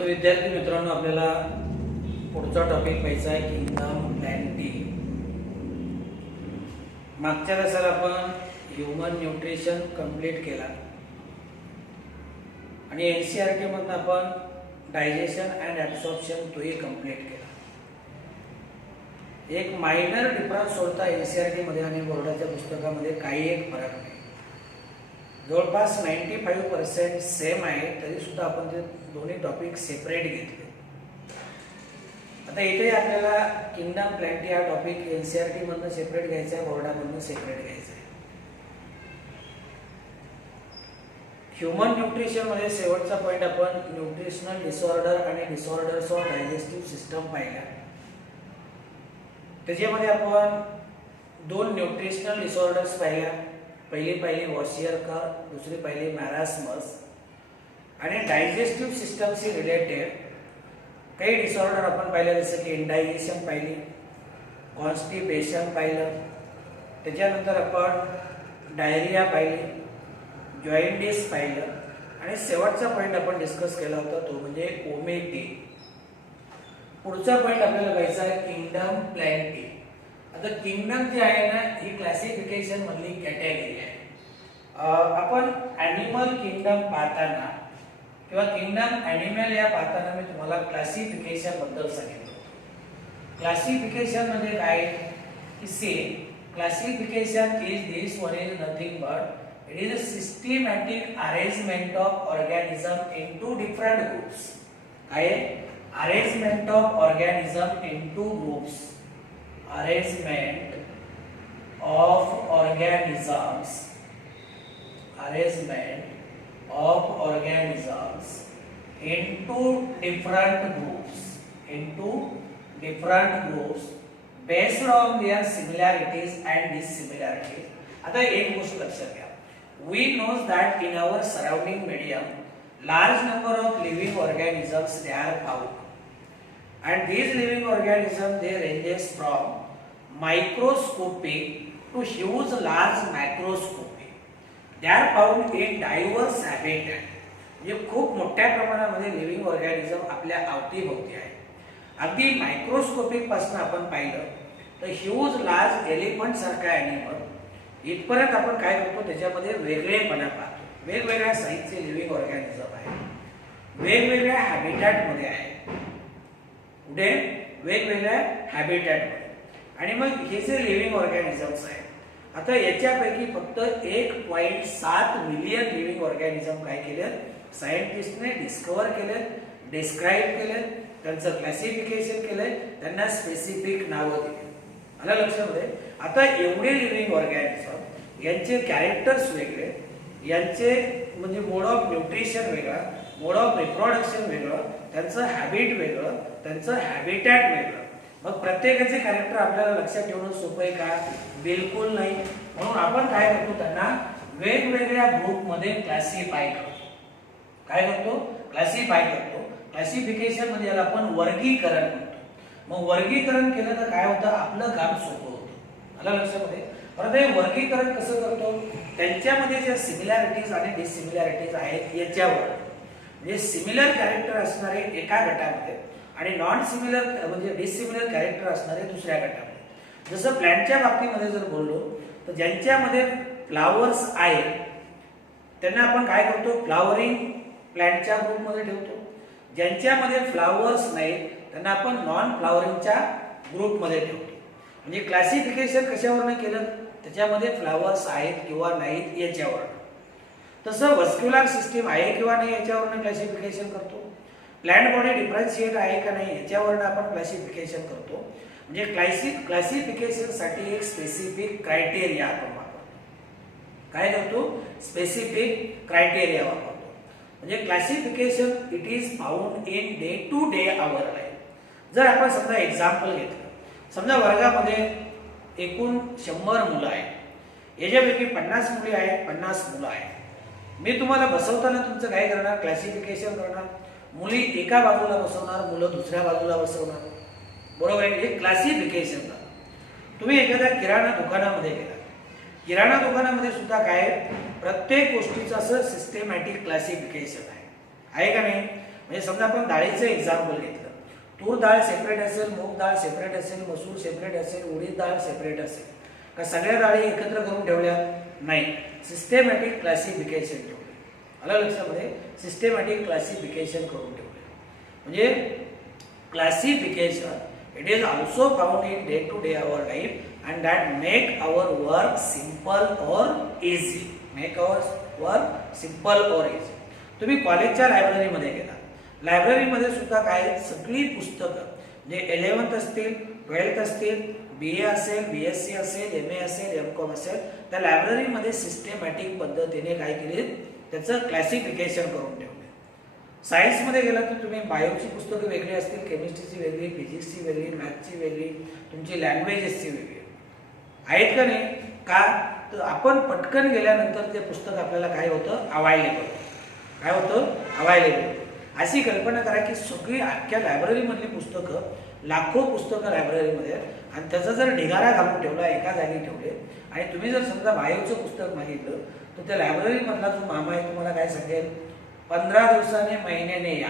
तो विद्यार्थी मित्रांनो आपल्याला पुढचा टॉपिक पाहायचा आहे किंगडम प्लॅन्टी। मागच्या तासाला आपण ह्यूमन न्यूट्रिशन कंप्लीट केला आणि एनसीईआरटी मधून आपण डायजेशन अँड ॲब्सॉर्प्शन तोही कंप्लीट केला। एक मायनर डिफरन्स सोडता एनसीईआरटी मध्ये आणि बोर्डाच्या पुस्तकामध्ये काही एक फरक नाही, जवळपास 95% सेम आहे, तरी सुद्धा आपण ते दोन्ही टॉपिक सेपरेट घेतले। आता इथे आपल्याला किंगडम प्लॅन्टी हा टॉपिक एनसीईआरटी मधनं सेपरेट घ्यायचा आहे, बोर्डामधनं सेपरेट घ्यायचा आहे। ह्यूमन न्यूट्रिशन मध्ये शेवटचा पॉइंट आपण न्यूट्रिशनल डिसऑर्डर आणि डिसऑर्डर्स ऑफ डायजेस्टिव्ह सिस्टम पाहिला। त्याच्यामध्ये आपण दोन न्यूट्रिशनल डिसऑर्डर्स पाहिल्या, पहिली वॉशियरकर, दुसरी पहिली मॅरास्मस। आणि डायजेस्टिव्ह सिस्टमशी रिलेटेड काही डिसऑर्डर आपण पाहिले, जसे की इंडायजेशन पाहिली, कॉन्स्टिपेशन पाहिलं, त्याच्यानंतर आपण डायरिया पाहिली, जॉइंटिस पाहिलं आणि शेवटचा पॉइंट आपण डिस्कस केला होता तो म्हणजे ओमेटी। पुढचा पॉइंट आपल्याला पाहायचा आहे किंगडम प्लॅन्टी। आता किंगडम जे आहे ना, ही क्लासिफिकेशन मधली कॅटेगरी आहे। आपण ॲनिमल किंगडम पाहताना किंवा किंगडम ॲनिमल या पाहताना मी तुम्हाला क्लासिफिकेशन बद्दल सांगितलं। क्लासिफिकेशन मध्ये काय की see classification is this one is nothing but it is a systematic arrangement of organism into different groups. Arrangement of organism into groups. Arrangement of organisms. Arrangement of organisms into different groups. Into different groups based on their similarities and dissimilarities. आता एक गोष्ट लक्षात घ्या, we know that in our surrounding medium large number of living organisms they are found, and these living organisms they ranges from microscopic to huge large macroscopic. They are found in diverse habitat. म्हणजे खूप मोठ्या प्रमाणामध्ये living organism आपल्या अवतीभोवती आहे। अगदी microscopic पासून आपण पाहिलं तर ह्यूज लार्ज एलिफंट सारखा ॲनिमल इथपर्यंत आपण काय करतो, त्याच्यामध्ये वेगळेपणा पाहतो। वेगवेगळ्या साईजचे लिव्हिंग ऑर्गॅनिझम आहे, वेगवेगळ्या हॅबिटॅट मध्ये आहे, पुढे वेगवेगळ्या हॅबिटॅट मध्ये। आणि मग हे जे लिव्हिंग ऑर्गॅनिझम्स आहेत, आता याच्यापैकी फक्त 1.7 मिलियन लिव्हिंग ऑर्गॅनिझम काय केले, सायंटिस्टने डिस्कव्हर केले, डिस्क्राईब केले, त्यांचं क्लासिफिकेशन केलंय, त्यांना स्पेसिफिक नावं दिली। आलं लक्षामध्ये? आता एवढे लिव्हिंग ऑर्गॅनिझम यांचे कॅरेक्टर्स वेगळे, यांचे म्हणजे मोड ऑफ न्यूट्रिशन वेगळा, मोड ऑफ रिप्रोडक्शन वेगळं, त्यांचं हॅबिट वेगळं, त्यांचं हॅबिटॅट वेगळं। मग प्रत्येकाचे कॅरेक्टर आपल्याला लक्षात ठेवणं सोपं आहे का? बिलकुल नाही। म्हणून आपण काय करतो, त्यांना वेगवेगळ्या ग्रुपमध्ये क्लासिफाय करतो। काय करतो? क्लासिफाय करतो। क्लासिफिकेशन म्हणजे याला आपण वर्गीकरण म्हणतो। मग वर्गीकरण केलं तर काय होतं, आपलं काम सोपं होतं। आलं लक्षामध्ये? परंतु हे वर्गीकरण कसं करतो, त्यांच्यामध्ये ज्या सिमिलॅरिटीज आणि डिसिमिलॅरिटीज आहेत याच्यावर, म्हणजे सिमिलर कॅरेक्टर असणारे एका गटामध्ये आणि नॉन सिमिलर म्हणजे डिसिमिलर कॅरेक्टर असणारे दुसऱ्या गटामध्ये। जसं प्लॅन्टच्या बाबतीमध्ये जर बोललो तर ज्यांच्यामध्ये फ्लावर्स आहेत त्यांना आपण काय करतो, फ्लावरिंग प्लॅन्टच्या ग्रुपमध्ये ठेवतो। ज्यांच्यामध्ये फ्लावर्स नाहीत त्यांना आपण नॉन फ्लावरिंगच्या ग्रुपमध्ये ठेवतो। म्हणजे क्लासिफिकेशन कशावरनं केलं, त्याच्यामध्ये फ्लावर्स आहेत किंवा नाहीत याच्यावर। तसं वस्क्युलर सिस्टीम आहे किंवा नाही याच्यावरनं क्लासिफिकेशन करतो। प्लॅन्ट बॉडी डिफरन्शिएट आहे का नाही याच्यावरनं आपण क्लासिफिकेशन करतो। म्हणजे क्लासिफिकेशन साठी एक स्पेसिफिक क्रायटेरिया आपण वापरतो। काय करतो? स्पेसिफिक क्रायटेरिया वापरतो। म्हणजे classification it is found in day to day our life. जर आपण समजा एक्झाम्पल घेतलं, समजा वर्गामध्ये एकूण 100 मुलं आहेत, याच्यापैकी 50 मुली आहेत, 50 मुलं आहेत। मी तुम्हाला बसवताना तुमचं काय करणार, क्लासिफिकेशन करणार। मुली एका बाजूला बसवणार, मुलं दुसऱ्या बाजूला बसवणार, बरोबर आहे? हे क्लासिफिकेशन झालं। तुम्ही एखाद्या किराणा दुकानामध्ये गेला, किराणा दुकानामध्ये सुद्धा काय प्रत्येक गोष्टीचं असं सिस्टेमॅटिक क्लासिफिकेशन आहे का नाही? म्हणजे समजा आपण डाळीचं एक्झाम्पल घेतलं, तूर डाळ सेपरेट असेल, मूग डाळ सेपरेट असेल, मसूर सेपरेट असेल, उडीद डाळ सेपरेट असेल, का सगळ्या डाळी एकत्र करून ठेवल्या? नाही, सिस्टेमॅटिक क्लासिफिकेशन ठेवले. आलं लक्षामध्ये? सिस्टेमॅटिक क्लासिफिकेशन करून ठेवले. म्हणजे classification it is also found in day to day our life and that make our work simple और easy. Make our work simple और इझी. तुम्ही कॉलेजच्या लायब्ररीमध्ये गेला, लायब्ररीमध्ये सुद्धा काय सगळी पुस्तकं म्हणजे 11th असतील, 12th असतील, BA असेल, BSc असेल, MA असेल, MCOM असेल, त्या लायब्ररीमध्ये सिस्टेमॅटिक पद्धतीने काय केले? त्याचं क्लासिफिकेशन करून ठेवले. सायन्समध्ये गेला तर तुम्ही बायोची पुस्तकं वेगळी असतील, केमिस्ट्रीची वेगळी, फिजिक्सची वेगळी, मॅथची वेगळी, तुमची लँग्वेजेसची वेगळी आहेत का नाही? का तर आपण पटकन गेल्यानंतर ते पुस्तक आपल्याला काय होतं? अवायलेबल. काय होतं? अवायलेबल. अशी कल्पना करा की सगळी अख्ख्या लायब्ररीमधली पुस्तकं, लाखो पुस्तकं लायब्ररीमध्ये, आणि त्याचा जर ढिगारा घालून ठेवला, एका जागी ठेवले, आणि तुम्ही जर समजा बायोचं पुस्तक मागितलं तर त्या लायब्ररीमधला जो मामा आहे तुम्हाला काय सांगेल? 15 दिवसाने, महिन्याने या.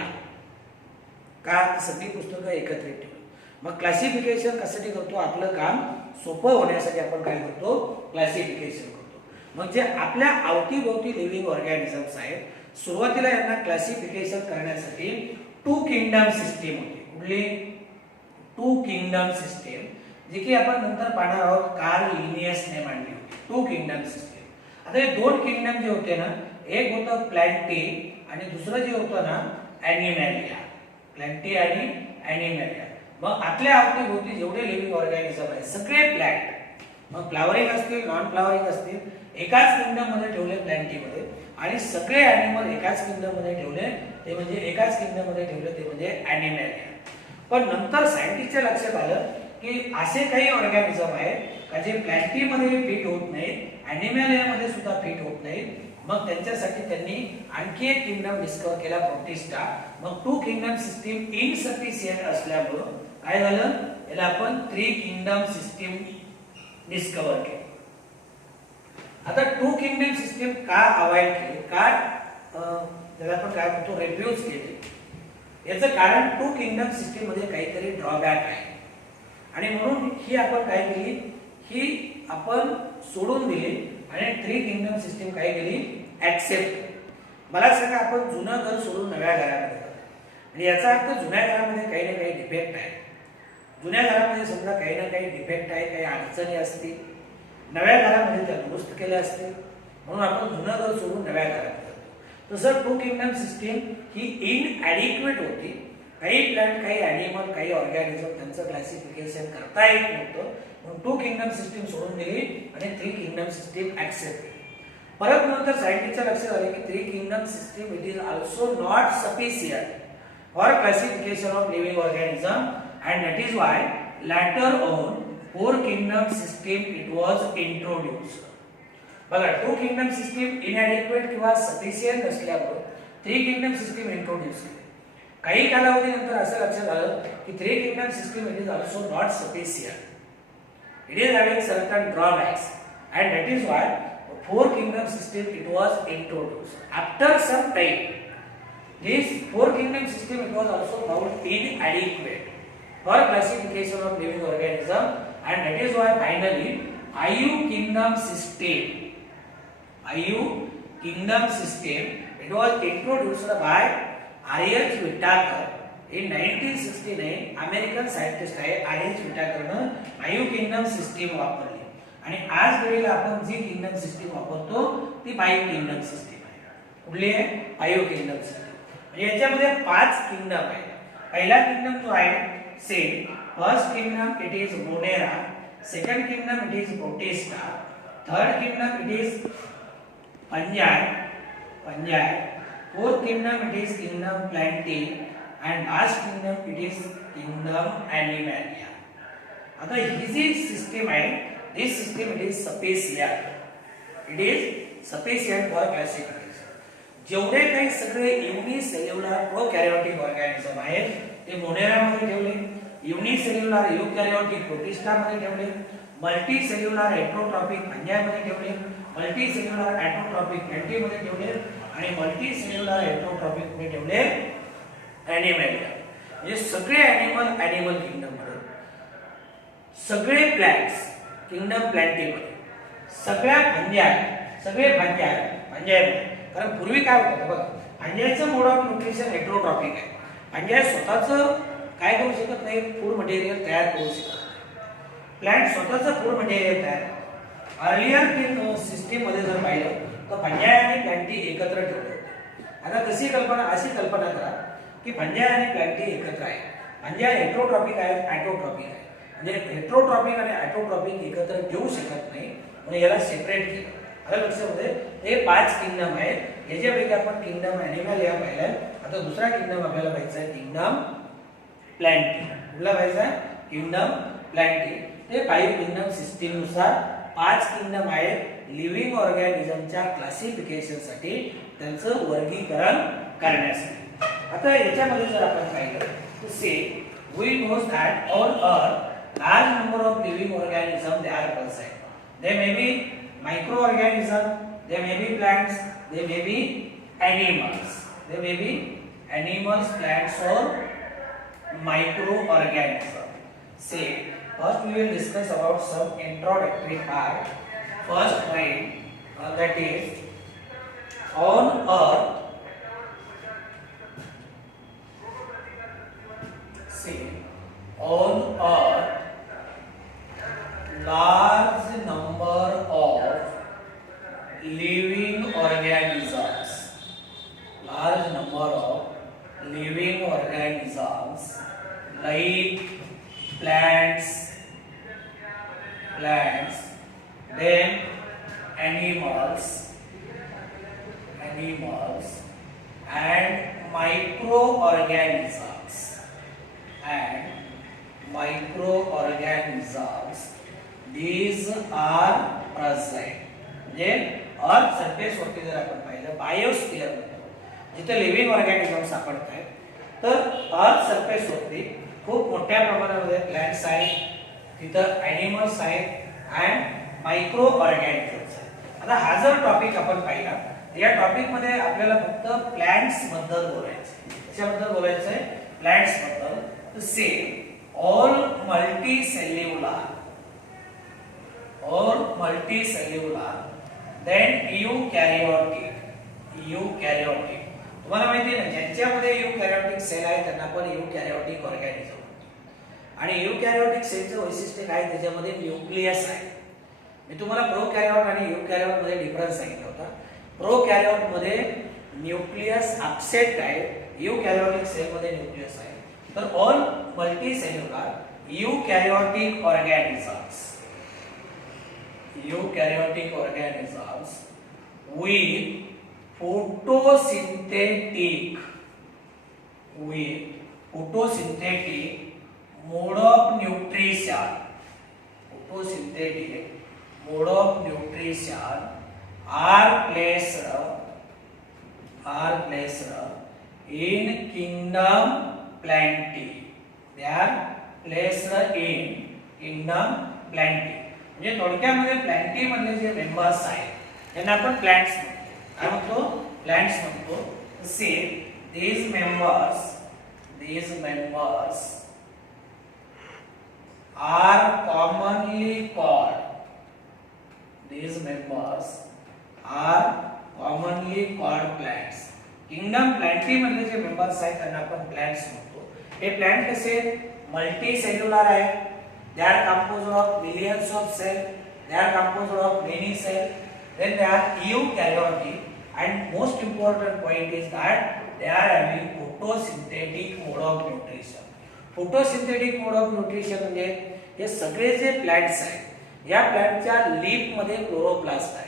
का? सगळी पुस्तकं एकत्रित ठेवली. मग क्लासिफिकेशन कशासाठी करतो? आपलं काम सोपं होण्यासाठी आपण काय करतो? क्लासिफिकेशन करतो. म्हणजे आपल्या अवतीभोवती लिव्हिंग ऑर्गॅनिझम्स आहेत. सुरुवातीला यांना क्लासिफिकेशन करण्यासाठी टू किंगडम सिस्टीम होती. कुठली? टू किंगडम सिस्टीम, जी की आपण नंतर पाहणार आहोत. कार्ल लिनियसने मांडली होती टू किंगडम सिस्टीम. आता हे दोन किंगडम जे होते ना, एक होतं प्लॅन्टी आणि दुसरं जे होतं ना ॲनिमॅलिया. प्लॅन्टी आणि ॲनिमॅलिया. मग आपल्या अवतीभोवती जेवढे लिव्हिंग ऑर्गॅनिझम आहेत सगळे प्लॅन्ट, मग फ्लावरिंग असतील, नॉन फ्लावरिंग असतील, एकाच किंगडम मध्ये ठेवले प्लॅन्टीमध्ये, आणि सगळे ॲनिमल एकाच किंगडम मध्ये ठेवले, ते म्हणजे एकाच किंगडम मध्ये ठेवले, ते म्हणजे ॲनिमॅलिया. पण नंतर सायंटिस्टच्या लक्षात आलं की असे काही ऑर्गॅनिझम आहेत का जे प्लॅन्टीमध्ये फिट होत नाहीत, ॲनिमॅलियामध्ये सुद्धा फिट होत नाहीत. मग त्यांच्यासाठी त्यांनी आणखी एक किंगडम डिस्कवर केला, प्रोटिस्टा. मग टू किंगडम सिस्टीम इनसफिशियंट असल्यामुळं काय झालं? याला आपण 3 किंगडम सिस्टीम डिस्कवर केली. आता टू किंगडम सिस्टीम का अवॉइड केली? का त्याला आपण काय म्हणतो? रिफ्यूज केली. याचं कारण टू किंगडम सिस्टीम मध्ये काहीतरी ड्रॉबॅक आहे, आणि म्हणून ही आपण काय केली? ही आपण सोडून दिली आणि 3 किंगडम सिस्टीम काय केली? ऍक्सेप्ट. मला सांगा, आपण जुनं घर सोडून नव्या घरामध्ये जातो, आणि याचा अर्थ जुन्या घरामध्ये काही ना काही डिफेक्ट आहे. जुन्या घरामध्ये समजा काही ना काही डिफेक्ट आहे, काही अडचणी असतील, नव्या घरामध्ये त्या दुरुस्त केल्या असतील, म्हणून आपण जुनं घर सोडून नव्या घरात जातो. तसं to kingdom system he inadequate होती. काही प्लॅन्ट, काही ॲनिमल, काही ऑर्गॅनिझम त्यांचं क्लासिफिकेशन करता येत नव्हतं, म्हणून टू किंगडम सिस्टीम सोडून दिली आणि 3 किंगडम सिस्टीम ऍक्सेप्ट केली. परत नंतर सायंटिस्टच्या लक्षात आले की 3 kingdom system it is also not sufficient for classification of living organism, and that is why later on 4 kingdom system it was introduced. बघा, टू किंगडम सिस्टीम इनॲडिक्वेट किंवा सफिशियंट नसल्यामुळे 3 kingdom system introduce केली. काही कालावधीनंतर असं लक्षात आलं की 3 kingdom system it is also not sufficient. It is having certain drawbacks, and that is why 4 kingdom system it was introduced. After some time, this 4 kingdom system it was also found inadequate for classification of living organism, and that is why finally IU kingdom system it was introduced by R.H. Whittaker. In 1969 American scientist आहे R.H. विटाकरनं आयू kingdom system वापरली, आणि आज वेळेला आपण जी kingdom system वापरतो ती bio kingdom system आहे. कुठली आहे? Bio kingdom system. म्हणजे याच्यामध्ये 5 किंगडम आहेत. पहिला किंगडम जो आहे cell. First kingdom it is monera, second kingdom it is protista, third kingdom it is fungi, fourth kingdom it is kingdom plantae, and last kingdom it is kingdom animalia. आता ही जी system आहे, this system it is sufficient. It is sufficient for classification. जेवढे काही सगळे unicellular प्रोकॅरियोटिक organism आहेत ते मोनेरामध्ये ठेवले, युनिसेल्युलर युकॅरियोटिक प्रोटिस्टामध्ये ठेवले, मल्टीसेल्युलर हेटरोट्रॉपिक पंजायमध्ये ठेवले, मल्टीसेल्युलर हेटरोट्रॉपिक प्लॅन्टीमध्ये ठेवले, आणि मल्टीसेल्युलर हेटरोट्रॉपिक मध्ये ठेवले ॲनिमॅलिया म्हणजे सगळे ॲनिमल किंगडम मध्ये, सगळे प्लॅंट्स किंगडम प्लॅंटीमध्ये, सगळे फंजाय कारण पूर्वी काय होतं बघा, फंजायचं मोड ऑफ न्यूट्रिशन हेटेरोट्रॉपिक आहे. फंजाय स्वतःचं काय करू शकत नाही, फूड मटेरियल तयार करू शकत नाही. प्लॅंट स्वतःचं फूड मटेरियल तयार. अर्लियर सिस्टीम मध्ये जर पाहिलं तर फंजाय आणि प्लॅंटी एकत्र ठेवले होते. आता अशी कल्पना करा की फंजाय आणि प्लॅंटी एकत्र आहे. फंजाय हेटेरोट्रॉपिक आहे, ऑटोट्रॉपिक आहे. म्हणजे हेटेरोट्रॉपिक आणि ऑटोट्रॉपिक एकत्र ठेवू शकत नाही म्हणून याला सेपरेट केलं. आता लक्षामध्ये हे 5 किंगडम आहेत. याच्यापैकी आपण किंगडम ॲनिमॅलिया पाहिलाय. आता दुसरा किंगडम आपल्याला पाहायचा आहे किंगडम प्लॅंटी. कुठला पाहायचा आहे? किंगडम प्लॅंटी. ते 5 किंगडम सिस्टीम नुसार 5 किंगडम आहेत. लिव्हिंग ऑर्गॅनिझमच्या क्लासिफिकेशन साठी त्यांचं वर्गीकरण करण्यासाठी. आता याच्यामध्ये जर आपण पाहिलं तर say we knows that on earth large number of living organism they are present. They may be microorganism, they may be plants, they may be animals, they may be animals, plants or microorganism. Say first we will discuss about some introductory part. First point that is on earth. See on earth large number of living organisms, large number of living organisms like plants, then animals and microorganisms these are present. म्हणजे earth surface वरती जर आपण पाहिलं biosphere जिथे living organism सापडत आहेत, तर earth surface वरती खूप मोठ्या प्रमाणामध्ये प्लॅंट्स आहेत, तिथं ॲनिमल्स आहेत अँड मायक्रो ऑर्गॅनिझम्स आहेत. आता हा जर टॉपिक आपण पाहिला, या टॉपिक मध्ये आपल्याला फक्त प्लॅंट्स बद्दल बोलायचं. कशाबद्दल बोलायचं आहे? प्लॅंट्स बद्दल. से ऑल multicellular then eukaryotic. तुम्हाला माहिती आहे ना, ज्यांच्यामध्ये युकॅरियोटिक सेल आहे त्यांना आपण युकॅरियोटिक ऑर्गॅनिझम म्हणतो. आणि युकॅरियोटिक सेलचं वैशिष्ट्य काय? त्याच्यामध्ये न्यूक्लियस आहे. मी तुम्हाला प्रोकॅरियोट आणि युकॅरियोट मध्ये डिफरन्स सांगितला होता. प्रोकॅरियोट मध्ये न्यूक्लियस अपसेट आहे, युकॅरियोटिक सेल मध्ये न्यूक्लियस आहे. तर all multicellular eukaryotic organisms with photosynthetic mode of nutrition are placed in kingdom Plantae. They are placed in kingdom Plantae. म्हणजे थोडक्यामध्ये प्लॅंटी मधले जे मेंबर्स आहेत त्यांना आपण प्लॅंट्स म्हणतो. काय म्हणतो? प्लॅंट्स म्हणतो. Say these members are commonly called plants. Kingdom plantae मधले जे मेंबर्स आहेत त्यांना आपण प्लॅंट्स म्हणतो. हे प्लॅंट कसे मल्टी सेल्युलर आहेत. They are composed of millions of cells. They are composed of many cells. Then they are eukaryotic. And most important point is that they are having photosynthetic mode of nutrition. Photosynthetic mode of nutrition म्हणजे हे सगळे जे plants आहेत या प्लॅंटच्या leaf मध्ये chloroplast आहे.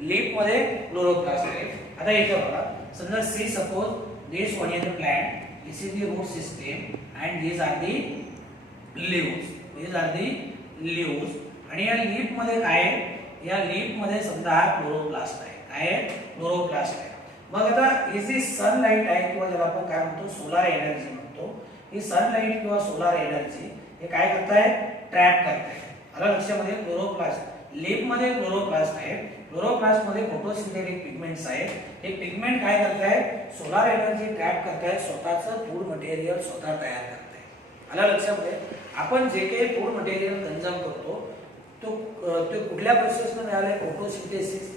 Leaf मध्ये क्लोरोप्लास्ट आहे. आता इथे बघा, समजा see suppose this one is the plant, this is the root system and these are the leaves. आणि या लीफ मध्ये काय आहे? या लीफ मध्ये समजा हा क्लोरोप्लास्ट आहे. काय आहे? क्लोरोप्लास्ट आहे. मग आता ही जी सनलाइट आहे किंवा ज्याला आपण काय म्हणतो सोलार एनर्जी म्हणतो, ही सनलाइट किंवा सोलार एनर्जी हे काय करताय? ट्रॅप करताय. आलं लक्षामध्ये? क्लोरोप्लास्ट लीफ मध्ये क्लोरोप्लास्ट आहे क्लोरोप्लास्ट मध्ये फोटोसिंथेटिक पिगमेंट्स आहेत. हे पिगमेंट काय करतायत, सोलार एनर्जी ट्रॅप करतायत, स्वतःचं फूड मटेरियल स्वतः तयार करतायत. आलं लक्षामध्ये. आपण जे काही फूड मटेरियल कंझ्युम करतो ते कुठल्या प्रोसेसने मिळाले, फोटोसिंथेसिस.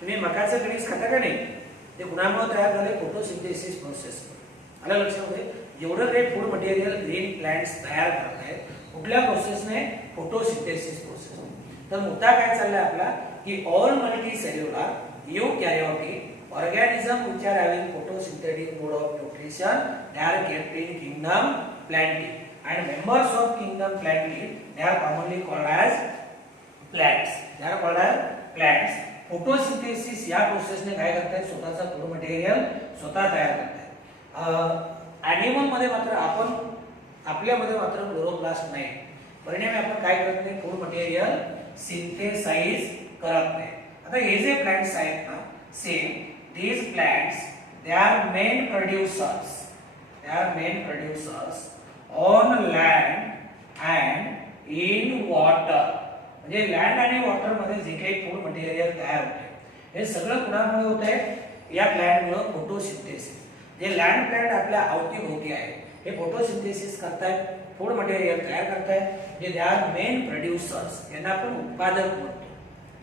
तुम्ही मकाचं कणीस खाता का नाही, ते कुणामुळे तयार झाले, फोटोसिंथेसिस प्रोसेस. आलं लक्षामध्ये. जेवढं काही फूड मटेरियल ग्रीन प्लांट्स तयार करत आहेत कुठल्या प्रोसेसने, फोटोसिंथेसिस प्रोसेस. तर मुद्दा काय चाललाय आपला की all multi cellular eukaryotic organism which are having photosynthetic mode of nutrition they are kept in kingdom plantae and members of kingdom plantae they are commonly called as plants. They are called as plants. Photosynthesis या प्रोसेसने काय करतायत, स्वतःचा food material स्वतः तयार करतायत. Animal मध्ये मात्र आपल्यामध्ये मात्र क्लोरोप्लास्ट नाही. परिणामी आपण काय करत नाही, फूड मटेरियल सिंथेसाइज करत नाही. आता हे जे प्लांट्स आहेत ना, same these plants they are main producers on land and in water. म्हणजे लँड आणि वॉटर मध्ये जे काही फूड मटेरियल तयार होते हे सगळं कुणामुळे होत आहे, या प्लॅन्टमुळे, फोटोसिंथेसिस. जे लँड प्लॅन्ट आपल्या अवतीभोवती आहे हे फोटोसिंथेसिस करतायत, फूड मटेरियल तयार करतायत. जे दे आर मेन प्रोड्युसर्स, यांना आपण उत्पादक म्हणतो,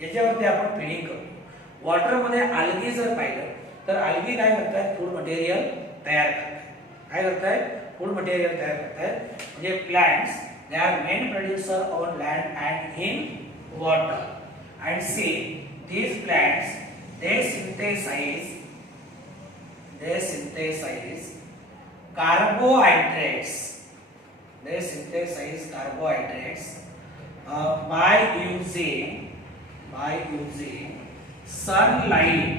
याच्यावरती आपण फीडिंग करतो. वॉटर मध्ये आल्गी जर पाहिलं तर आल्गी काय करतायत, फूड मटेरियल तयार करतायत. काय करतायत, फूड मटेरियल तयार करतायत. म्हणजे plants they are main producer on land and in water. And see these plants they synthesize carbohydrates. They synthesize carbohydrates by using sunlight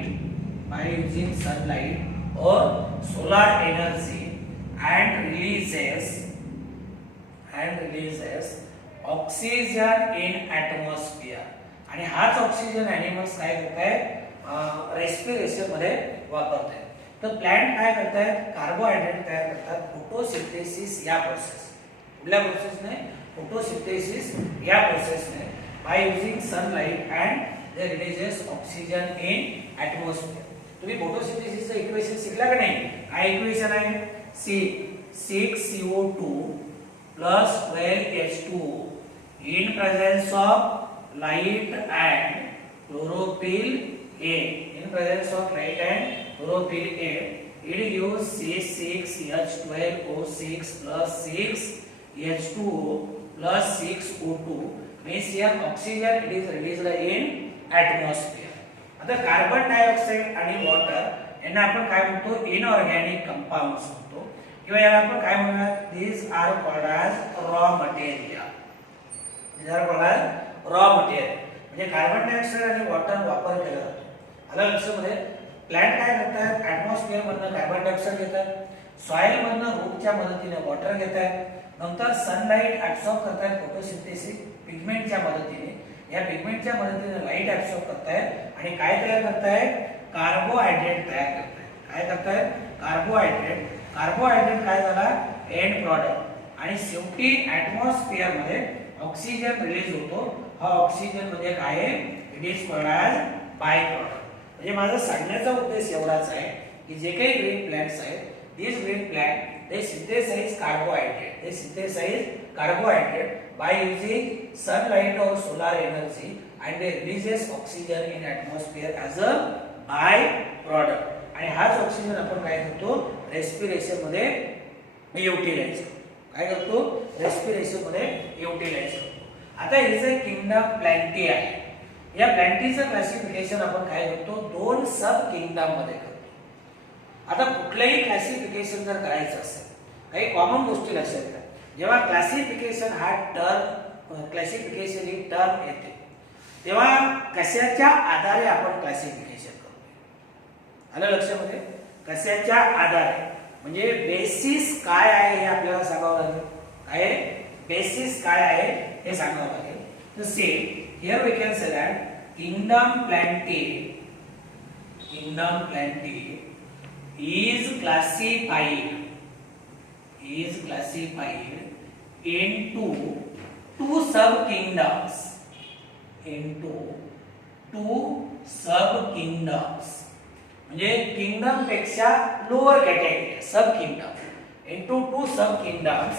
or solar energy and releases oxygen in atmosphere. आणि हाच oxygen animals काय करतायत, respiration मध्ये वापरतायत. तर plant काय करतायत, carbohydrate तयार करतात फोटोसिंथेसिस या प्रोसेस. कुठल्या प्रोसेसने, फोटोसिंथेसिस या प्रोसेसने, by using sunlight and they releases oxygen in atmosphere. तुम्ही फोटोसिंथेसिसचं इक्वेशन शिकला का नाही. काय इक्वेशन आहे, 6CO2 plus 12H2 in presence of light and chlorophyll A. In presence of light and chlorophyll A, it gives C6H12O6 plus 6H2O plus 6O2. Means here oxygen it is released in atmosphere. आता carbon dioxide आणि water यांना आपण काय म्हणतो, inorganic compounds म्हणतो. किंवा याला आपण काय म्हणूया, these are called as raw material. these are called as raw material. म्हणजे कार्बन डायऑक्साइड आणि वॉटर वापर केला जातो. आलं लक्षामध्ये. प्लांट काय करतात, ॲटमॉस्फिअर मधनं कार्बन डायऑक्साइड घेतात, सॉइल मधनं रूटच्या मदतीने वॉटर घेतात, नंतर सनलाइट ऍब्सॉर्ब करतात फोटोसिंथेसिस पिगमेंटच्या मदतीने. या पिगमेंटच्या मदतीने लाईट ऍब्सॉर्ब करतायत आणि काय तयार करतायत, कार्बोहायड्रेट तयार करतायत. काय करतायत, कार्बोहायड्रेट. कार्बोहायड्रेट काय झाला, एंड प्रॉडक्ट. आणि शेवटी ॲटमॉस्फिअर मध्ये ऑक्सिजन रिलीज होतो. हा ऑक्सिजन म्हणजे काय आहे, it is called as bye product. म्हणजे माझा सांगण्याचा उद्देश एवढाच आहे की जे काही ग्रीन प्लांट्स आहेत, these green plant they synthesize carbohydrate by using sunlight or solar energy and they releases oxygen in atmosphere as a by product. आणि हाच ऑक्सिजन आपण काय करतो, रेस्पिरेशन मध्ये युटिलाइज करतो. काय करतो, रेस्पिरेशन मध्ये युटिलाइज करतो. आता हे जे किंगडम प्लॅन्टी आहे, या प्लॅन्टीचं क्लासिफिकेशन आपण काय करतो, दोन सब किंगडम मध्ये करतो. आता कुठलंही क्लासिफिकेशन जर करायचं असेल, काही कॉमन गोष्टी लक्षात घ्या. जेव्हा क्लासिफिकेशन हा टर्म क्लासिफिकेशन ही टर्म येते तेव्हा कशाच्या आधारे आपण क्लासिफिकेशन करतो. आलं लक्षामध्ये, कशाच्या आधारे म्हणजे बेसिस काय आहे हे आपल्याला सांगावं लागेल. काय बेसिस काय आहे हे सांगावं लागेल. तर say here we can say that kingdom plantae is classified into two sub kingdoms. Sub kingdoms म्हणजे किंगडम पेक्षा lower category sub kingdom into two sub kingdoms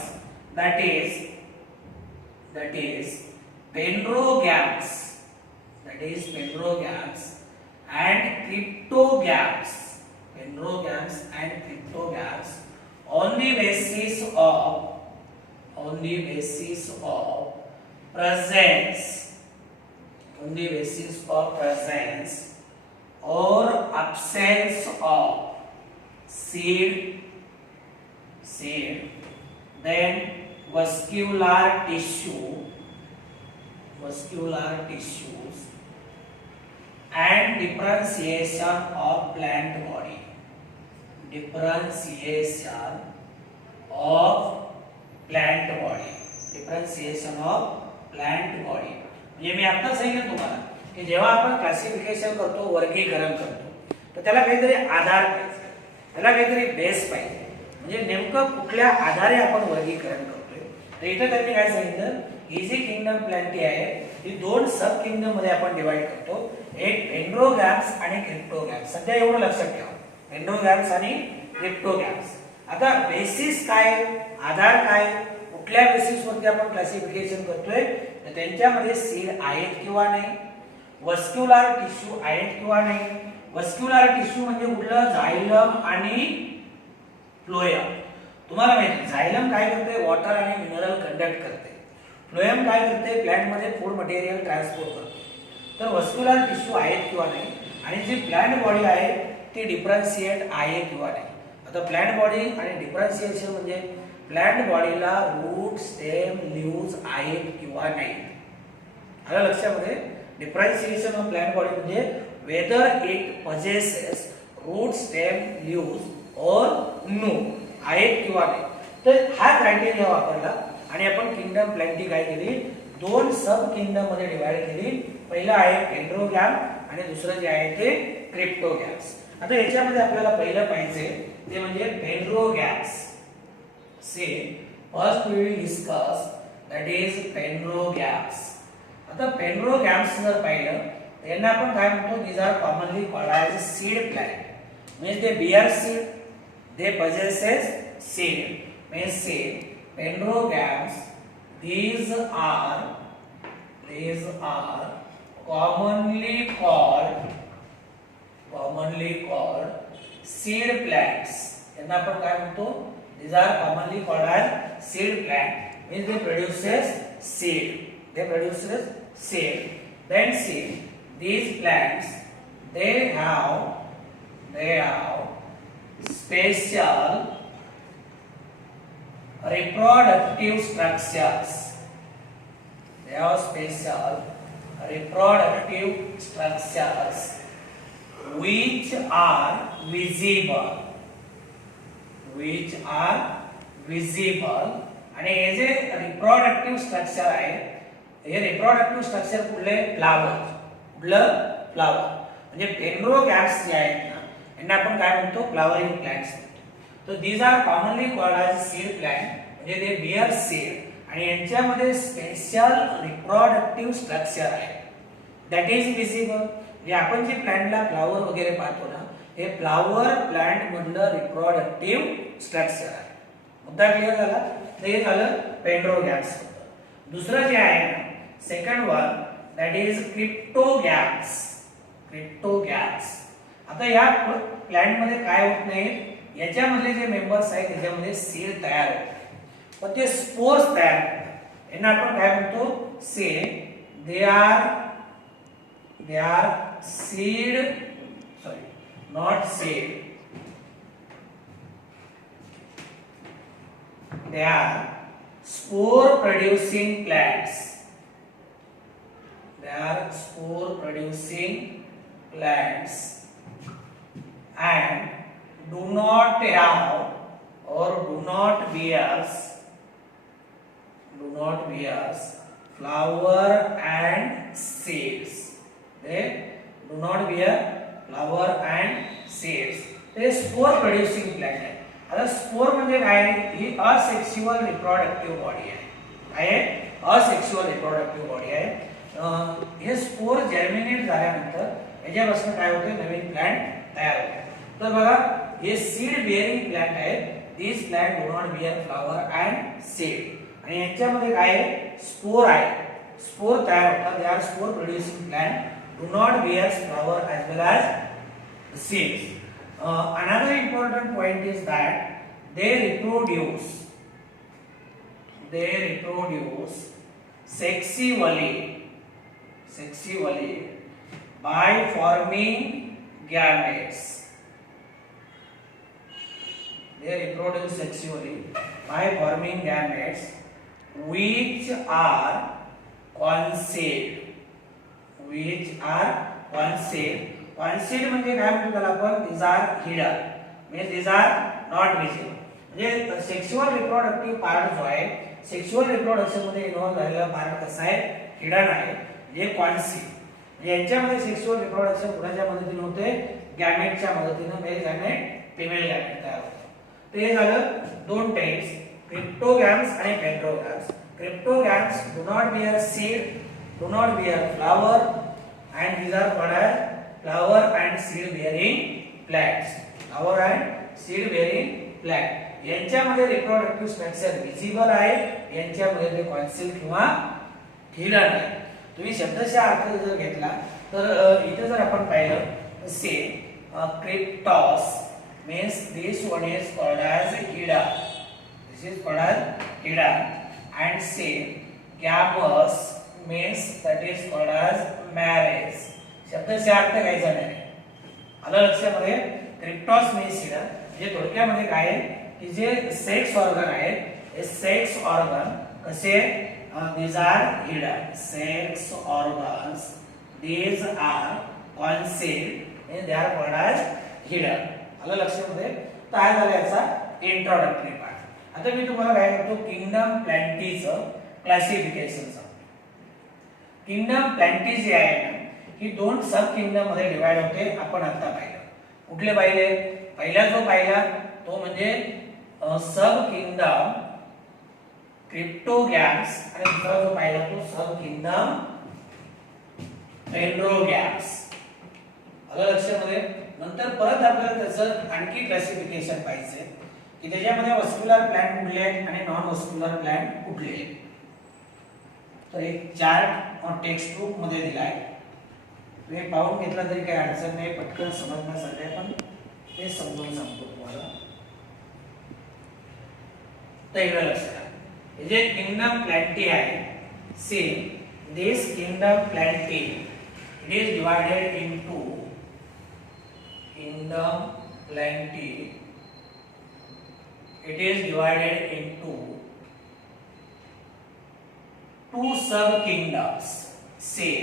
that is Pendrogams, that is Pendrogams and Cryptogams, Pendrogams and Cryptogams on the basis of presence, on the basis of presence or absence of seed, then vascular tissues and differentiation of plant body, differentiation of plant body म्हणजे मी आता सांगितलं तुम्हाला की जेव्हा आपण classification करतो, वर्गीकरण करतो, तर त्याला काहीतरी आधार पाहिजे, त्याला काहीतरी बेस पाहिजे. म्हणजे नेमकं कुठल्या आधारे आपण वर्गीकरण करतोय. तर इथे त्यांनी काय सांगितलं, ही जी किंगडम प्लॅन्टी आहे ती दोन सब किंगडम मध्ये आपण डिवाइड करतो, एक पेंड्रोगॅम्स आणि क्रिप्टोगॅम्स. सध्या एवढं लक्षात ठेवा, पेंड्रोगॅम्स आणि क्रिप्टोगॅम्स. आता बेसिस काय, आधार काय, कुठल्या बेसिस वरती आपण क्लासिफिकेशन करतोय, तर त्यांच्यामध्ये सीड आहेत किंवा नाही, वस्क्युलर टिश्यू आहेत किंवा नाही. वस्क्युलर टिश्यू म्हणजे कुठलं, झायलम आणि फ्लोएम. तुम्हाला माहिती झायलम काय करते, वॉटर आणि मिनरल कंडक्ट करते. फ्लोएम काय करते, प्लांट मध्ये फूड मटेरियल ट्रान्सपोर्ट करते. तर वस्क्युलर टिश्यू आहेत किंवा नाही आणि जी प्लांट बॉडी आहे ती डिफरन्शिएट आहे किंवा नाही. आता प्लांट बॉडी आणि डिफरन्शिएशन म्हणजे प्लांट बॉडीला रूट, स्टेम, लीव्हज आहेत किंवा नाही. आलं लक्षामध्ये. डिफरन्शिएशन ऑफ प्लांट बॉडी म्हणजे whether it possesses root, stem, leaves और नो आहेत किंवा नाही. तर हा क्रायटेरिया वापरला आणि आपण किंगडम प्लॅन्टी काय केली, दोन सब किंगडम मध्ये डिवाइड केली. पहिला आहे पेंड्रोगॅम आणि दुसरं जे आहे ते क्रिप्टोगॅम्स. आता याच्यामध्ये आपल्याला पहिलं पाहिजे ते म्हणजे phanerogams. See first we will discuss that is phanerogams. आता पेंड्रोगॅम्स जर पाहिलं तर यांना आपण काय म्हणतो, these are commonly called as seed plant. means they bear seed, they possesses seed, means seed. Pendrogams, these are commonly called seed plants. यांना आपण काय म्हणतो, these are commonly called as seed plant, means they produces seed. Then see, these plants they have special reproductive structures. They have special reproductive structures which are visible. आणि हे जे reproductive structure आहे, हे reproductive structure कुठले, flower म्हणजे पेंड्रोगॅम्स जे आहेत ना यांना आपण काय म्हणतो, फ्लावरिंग प्लांट्स. तर these are commonly called as seed plant, म्हणजे ते बियर सीड आणि यांच्यामध्ये स्पेशल रिप्रोडक्टिव्ह स्ट्रक्चर आहे दॅट इज विजिबल. म्हणजे आपण जे प्लांटला फ्लावर वगैरे पाहतो ना, हे फ्लावर प्लांट मधलं रिप्रोडक्टिव्ह स्ट्रक्चर आहे. मुद्दा क्लिअर झाला. तर हे झालं पेंड्रोगॅम्स. दुसरं जे आहे ना, सेकंड वन दॅट इज क्रिप्टोगॅम्स. आता या प्लांट मध्ये काय होत नाही, याच्यामधले जे मेंबर्स आहेत त्याच्यामध्ये सीड तयार होतात, पण ते स्पोर्स तयार होतात. यांना आपण काय म्हणतो, seed. They are seed, sorry not seed, they are spore producing plants. And do not have or do not bears flower and seeds. They do not bear flower and seeds. ते spore producing plant आहे. आता spore म्हणजे काय, ही asexual reproductive body आहे. काय आहे, asexual reproductive body आहे. हे स्पोर जर्मिनेट झाल्यानंतर याच्यापासून काय होते, नवीन प्लांट तयार होते. तर बघा हे सीड बिअरिंग प्लांट आहेत. This plant do not bear flower and seed. आणि यांच्यामध्ये काय आहे, स्पोर आहे. स्पोर तयार होतात. They are spore producing plant, do not bear flower as well as seeds. Another important point is that they reproduce sexually by forming gametes. They reproduce sexually by forming gametes which are conceived. Concealed म्हणजे काय म्हणतो त्याला आपण, these are hidden, means these are not visible. म्हणजे sexual reproductive part जो आहे, sexual reproduction मध्ये involve झालेला पार्ट कसा आहे, हिडन आहे. म्हणजे कॉन्सील. म्हणजे यांच्यामध्ये सेक्शुअल रिप्रोडक्शन कुणाच्या मदतीने होते, गॅमेटच्या मदतीने, मेल गॅमेट फिमेल गॅमेट तयार होतो. ते झालं दोन टाइप्स, क्रिप्टोगॅम्स आणि phanerogams. Cryptogams do not bear seed, do not bear flower, and these are called as flower and seed bearing plants. Flower and seed bearing plant. यांच्यामध्ये reproductive structure visible आहे, यांच्यामध्ये ते कॉन्सिल किंवा hidden आहे. तुम्ही शब्दशः अर्थ जर घेतला तर इथे जर आपण पाहिलं, से क्रिप्टॉस means this one is called as hida. This is called as hida. And say gambus means that is called as marriage. शब्दाचा अर्थ काय झाला, आलं लक्षामध्ये. क्रिप्टॉस means हिडन. म्हणजे थोडक्यामध्ये काय आहे की जे सेक्स ऑर्गन आहेत, हे सेक्स ऑर्गन कसे, these are hidden. Sex organs, these are concealed and they are called as hidden. आलं लक्षामध्ये. काय झालं याचा इंट्रोडक्टरी पार्ट. आता मी तुम्हाला काय करतो, किंगडम प्लॅन्टीचं क्लासिफिकेशन सांगतो. किंगडम प्लॅन्टी जी आहे ना, ही दोन सब किंगडम मध्ये डिवाइड होते. आपण आता पाहिलं, कुठले पाहिले, पहिला जो पाहिला तो म्हणजे सब किंगडम क्रिप्टोगॅम्स, आणि दुसरा जो पाहिला तो सब किंगडम पेंड्रोगॅम्स. आलं लक्षामध्ये. नंतर परत आपल्याला त्याचं आणखी क्लासिफिकेशन पाहिजे की त्याच्यामध्ये वस्क्युलर प्लांट कुठले आहेत आणि नॉन वस्क्युलर प्लांट कुठले आहेत. तर एक चार्ट टेक्स्ट बुक मध्ये दिलाय, तुम्ही पाहून घेतला तरी काही अडचण नाही, पटकन समजण्यासाठी आपण ते समजून सांगतो तुम्हाला. तर इकडे लक्षात, हे जे किंगडम प्लॅन्टी आहे, see this kingdom plantae it is divided into kingdom plantae it is divided into two sub kingdoms. Say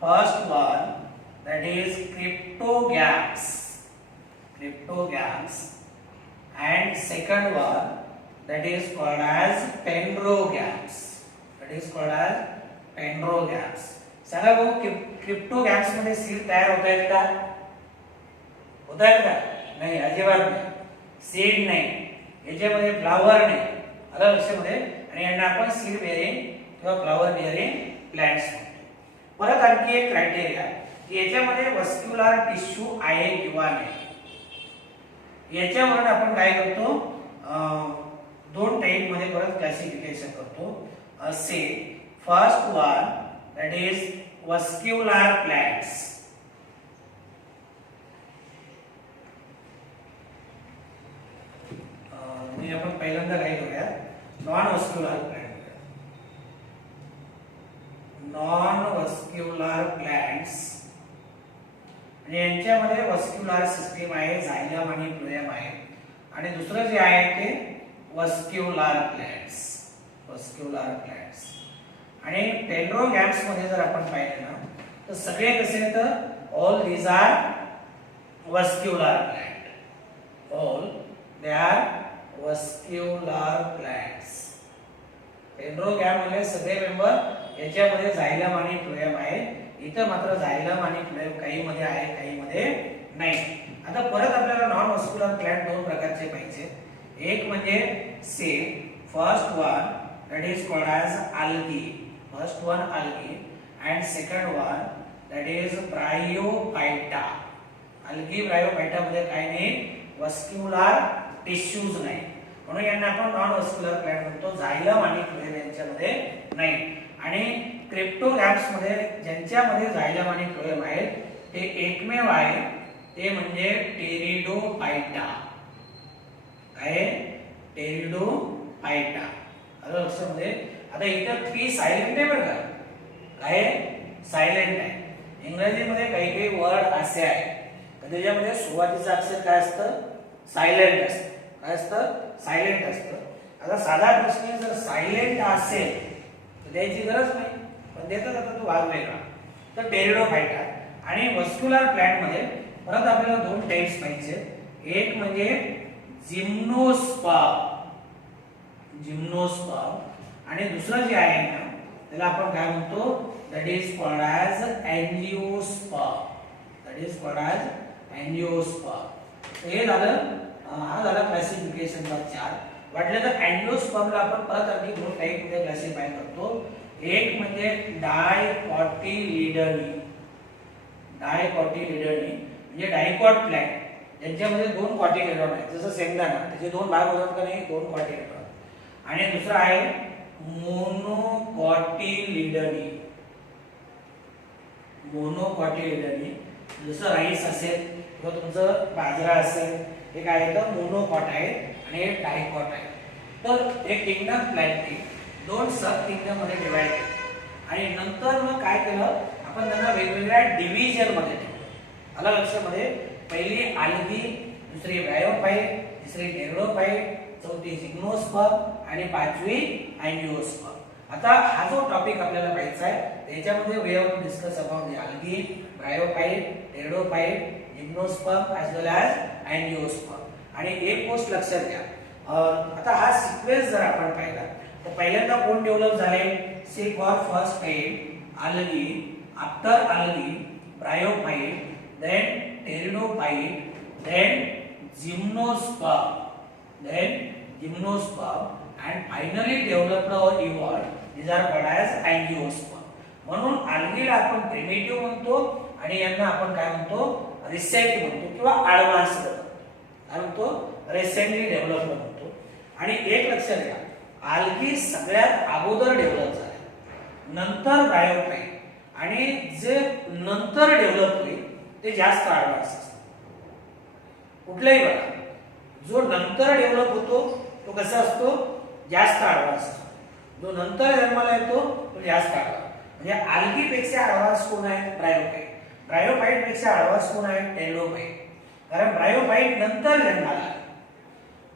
first one, that is cryptogams, and second one that is called as pendrogams. सांगा बघू, क्रिप्टोगॅम्स मध्ये seed तयार होत आहेत का, नाही, अजिबात नाही. सीड नाही, याच्यामध्ये फ्लावर नाही. आलं लक्षामध्ये. आणि यांना आपण सीड बेअरिंग किंवा फ्लावर बिअरिंग प्लांट्स. परत आणखी एक क्रायटेरिया की याच्यामध्ये वस्क्युलर टिश्यू आहे किंवा नाही. याच्यावर आपण काय करतो, दोन टाइप मध्ये परत क्लासिफिकेशन करतो. Say first one that is vascular plants. म्हणजे आपण पहिल्यांदा काय करूया, non vascular plant. Non vascular plants म्हणजे यांच्यामध्ये वस्क्युलर सिस्टीम आहे, झायलम आणि फ्लोएम आहे. आणि दुसरं जे आहे ते वस्क्युलर प्लांट्स. आणि पेंड्रोगॅम्स मध्ये जर आपण पाहिले ना, तर सगळे कसे आहेत, all these are vascular plant. All they are vascular plants. Phanerogam मध्ये सगळे मेंबर, याच्यामध्ये झायलम आणि फ्लोएम आहे. इथं मात्र झायलम आणि फ्लोएम काही मध्ये आहे, काही मध्ये नाही. आता परत आपल्याला नॉन वस्क्युलर प्लांट दोन प्रकारचे पाहिजे. एक म्हणजे say first one that is called as algae. First one algae and second one that is Bryophyta. Algae Bryophyta मध्ये काय नाही, वस्क्युलर टिश्यूज नाही, म्हणून यांना आपण नॉन वस्क्युलर प्लांट म्हणतो. झायलम आणि फ्लोएम यांच्यामध्ये नाही. आणि क्रिप्टोगॅम्स मध्ये ज्यांच्यामध्ये झायलम आणि फ्लोएम आहेत ते एकमेव आहे, ते म्हणजे टेरिडोफायटा. काय? टेरिडोफायटा. आलं लक्षामध्ये? आता इथं 3 सायलेंट आहे बरं का. काय? सायलेंट आहे. इंग्रजीमध्ये काही काही वर्ड असे आहेत त्याच्यामध्ये सुरुवातीचं अक्षर काय असतं? सायलेंट असतं. काय असतं? सायलेंट असतं. आता साधा प्रश्न जर सायलेंट असेल तर द्यायची गरज नाही, पण देतात आता तो भाग वेगळा. तर टेरिडोफायटा. आणि वस्क्युलर प्लांट मध्ये परत आपल्याला 2 टाइप्स पाहिजे. एक म्हणजे जिम्नोस्पर्म, जिम्नोस्पर्म, आणि दुसरं जे आहे ना त्याला आपण काय म्हणतो, that is called as angiosperm. That is called as angiosperm. हे झालं, हा झाला क्लासिफिकेशनचा 4. वाटलं तर अँजिओस्पर्मला आपण परत आणखी 2 टाइप मध्ये क्लासिफाय करतो. एक म्हणजे डायकॉटिलिडनी. डायकॉटिलिडनी म्हणजे डायकॉट प्लांट, ज्यांच्यामध्ये 2 कॉटिलेडॉन आहेत, जसं शेंगदाणा त्याचे 2 भाग होतात का नाही, 2 कॉटिलेडॉन. आणि दुसरा आहे मोनोकॉटिलिडनी. मोनोकॉटिलिडनी जसं राईस असेल किंवा तुमचं बाजरा असेल, हे काय आहे तर मोनोकॉट आहे आणि हे डायकॉट आहे. तर एक किंगडम प्लांट 2 सब किंगडम मध्ये डिवाइड केलं आणि नंतर मग काय केलं, आपण त्यांना वेगवेगळ्या डिव्हिजन मध्ये ठेवलं. आलं लक्षामध्ये? पहिली अल्गी, दुसरी ब्रायोफाइट, तिसरी टेरिडोफाइट, चौथी जिम्नोस्पर्म आणि 5वी अँजिओस्पर्म. आता हा जो टॉपिक आपल्याला पाहायचा आहे त्याच्यामध्ये way of discuss about the algae, bryophyte, pteridophyte, gymnosperm as well as angiosperm. आणि एक गोष्ट लक्षात घ्या, आता हा सिक्वेन्स जर आपण पाहिला तर पहिल्यांदा कोण डेव्हलप झाले, see for first time algae, after algae bryophyte, then pteridophyte, then gymnosperm, and finally developed or evolved. These are called as angiosperm. म्हणून अल्गीला आपण प्रिमिटिव्ह म्हणतो आणि यांना आपण काय म्हणतो, रिसेंट म्हणतो किंवा ॲडव्हान्स्ड म्हणतो. काय म्हणतो? रिसेंटली डेव्हलप म्हणतो. आणि एक लक्षात घ्या, अल्गी सगळ्यात अगोदर डेव्हलप झाले, नंतर ब्रायोफाइट, आणि जे नंतर डेव्हलप होईल ते जास्त ॲडव्हान्स असतं. कुठलाही बघा, जो नंतर डेव्हलप होतो तो कसा असतो, जास्त ॲडव्हान्स असतो. जो नंतर जन्माला येतो तो जास्त ॲडव्हान्स. म्हणजे अल्गी पेक्षा ॲडव्हान्स कोण आहे, ब्रायोफाइट. ब्रायोफाइट पेक्षा ॲडव्हान्स कोण आहे, टेरिडोफाइट. कारण ब्रायोफाइट नंतर जन्माला आला.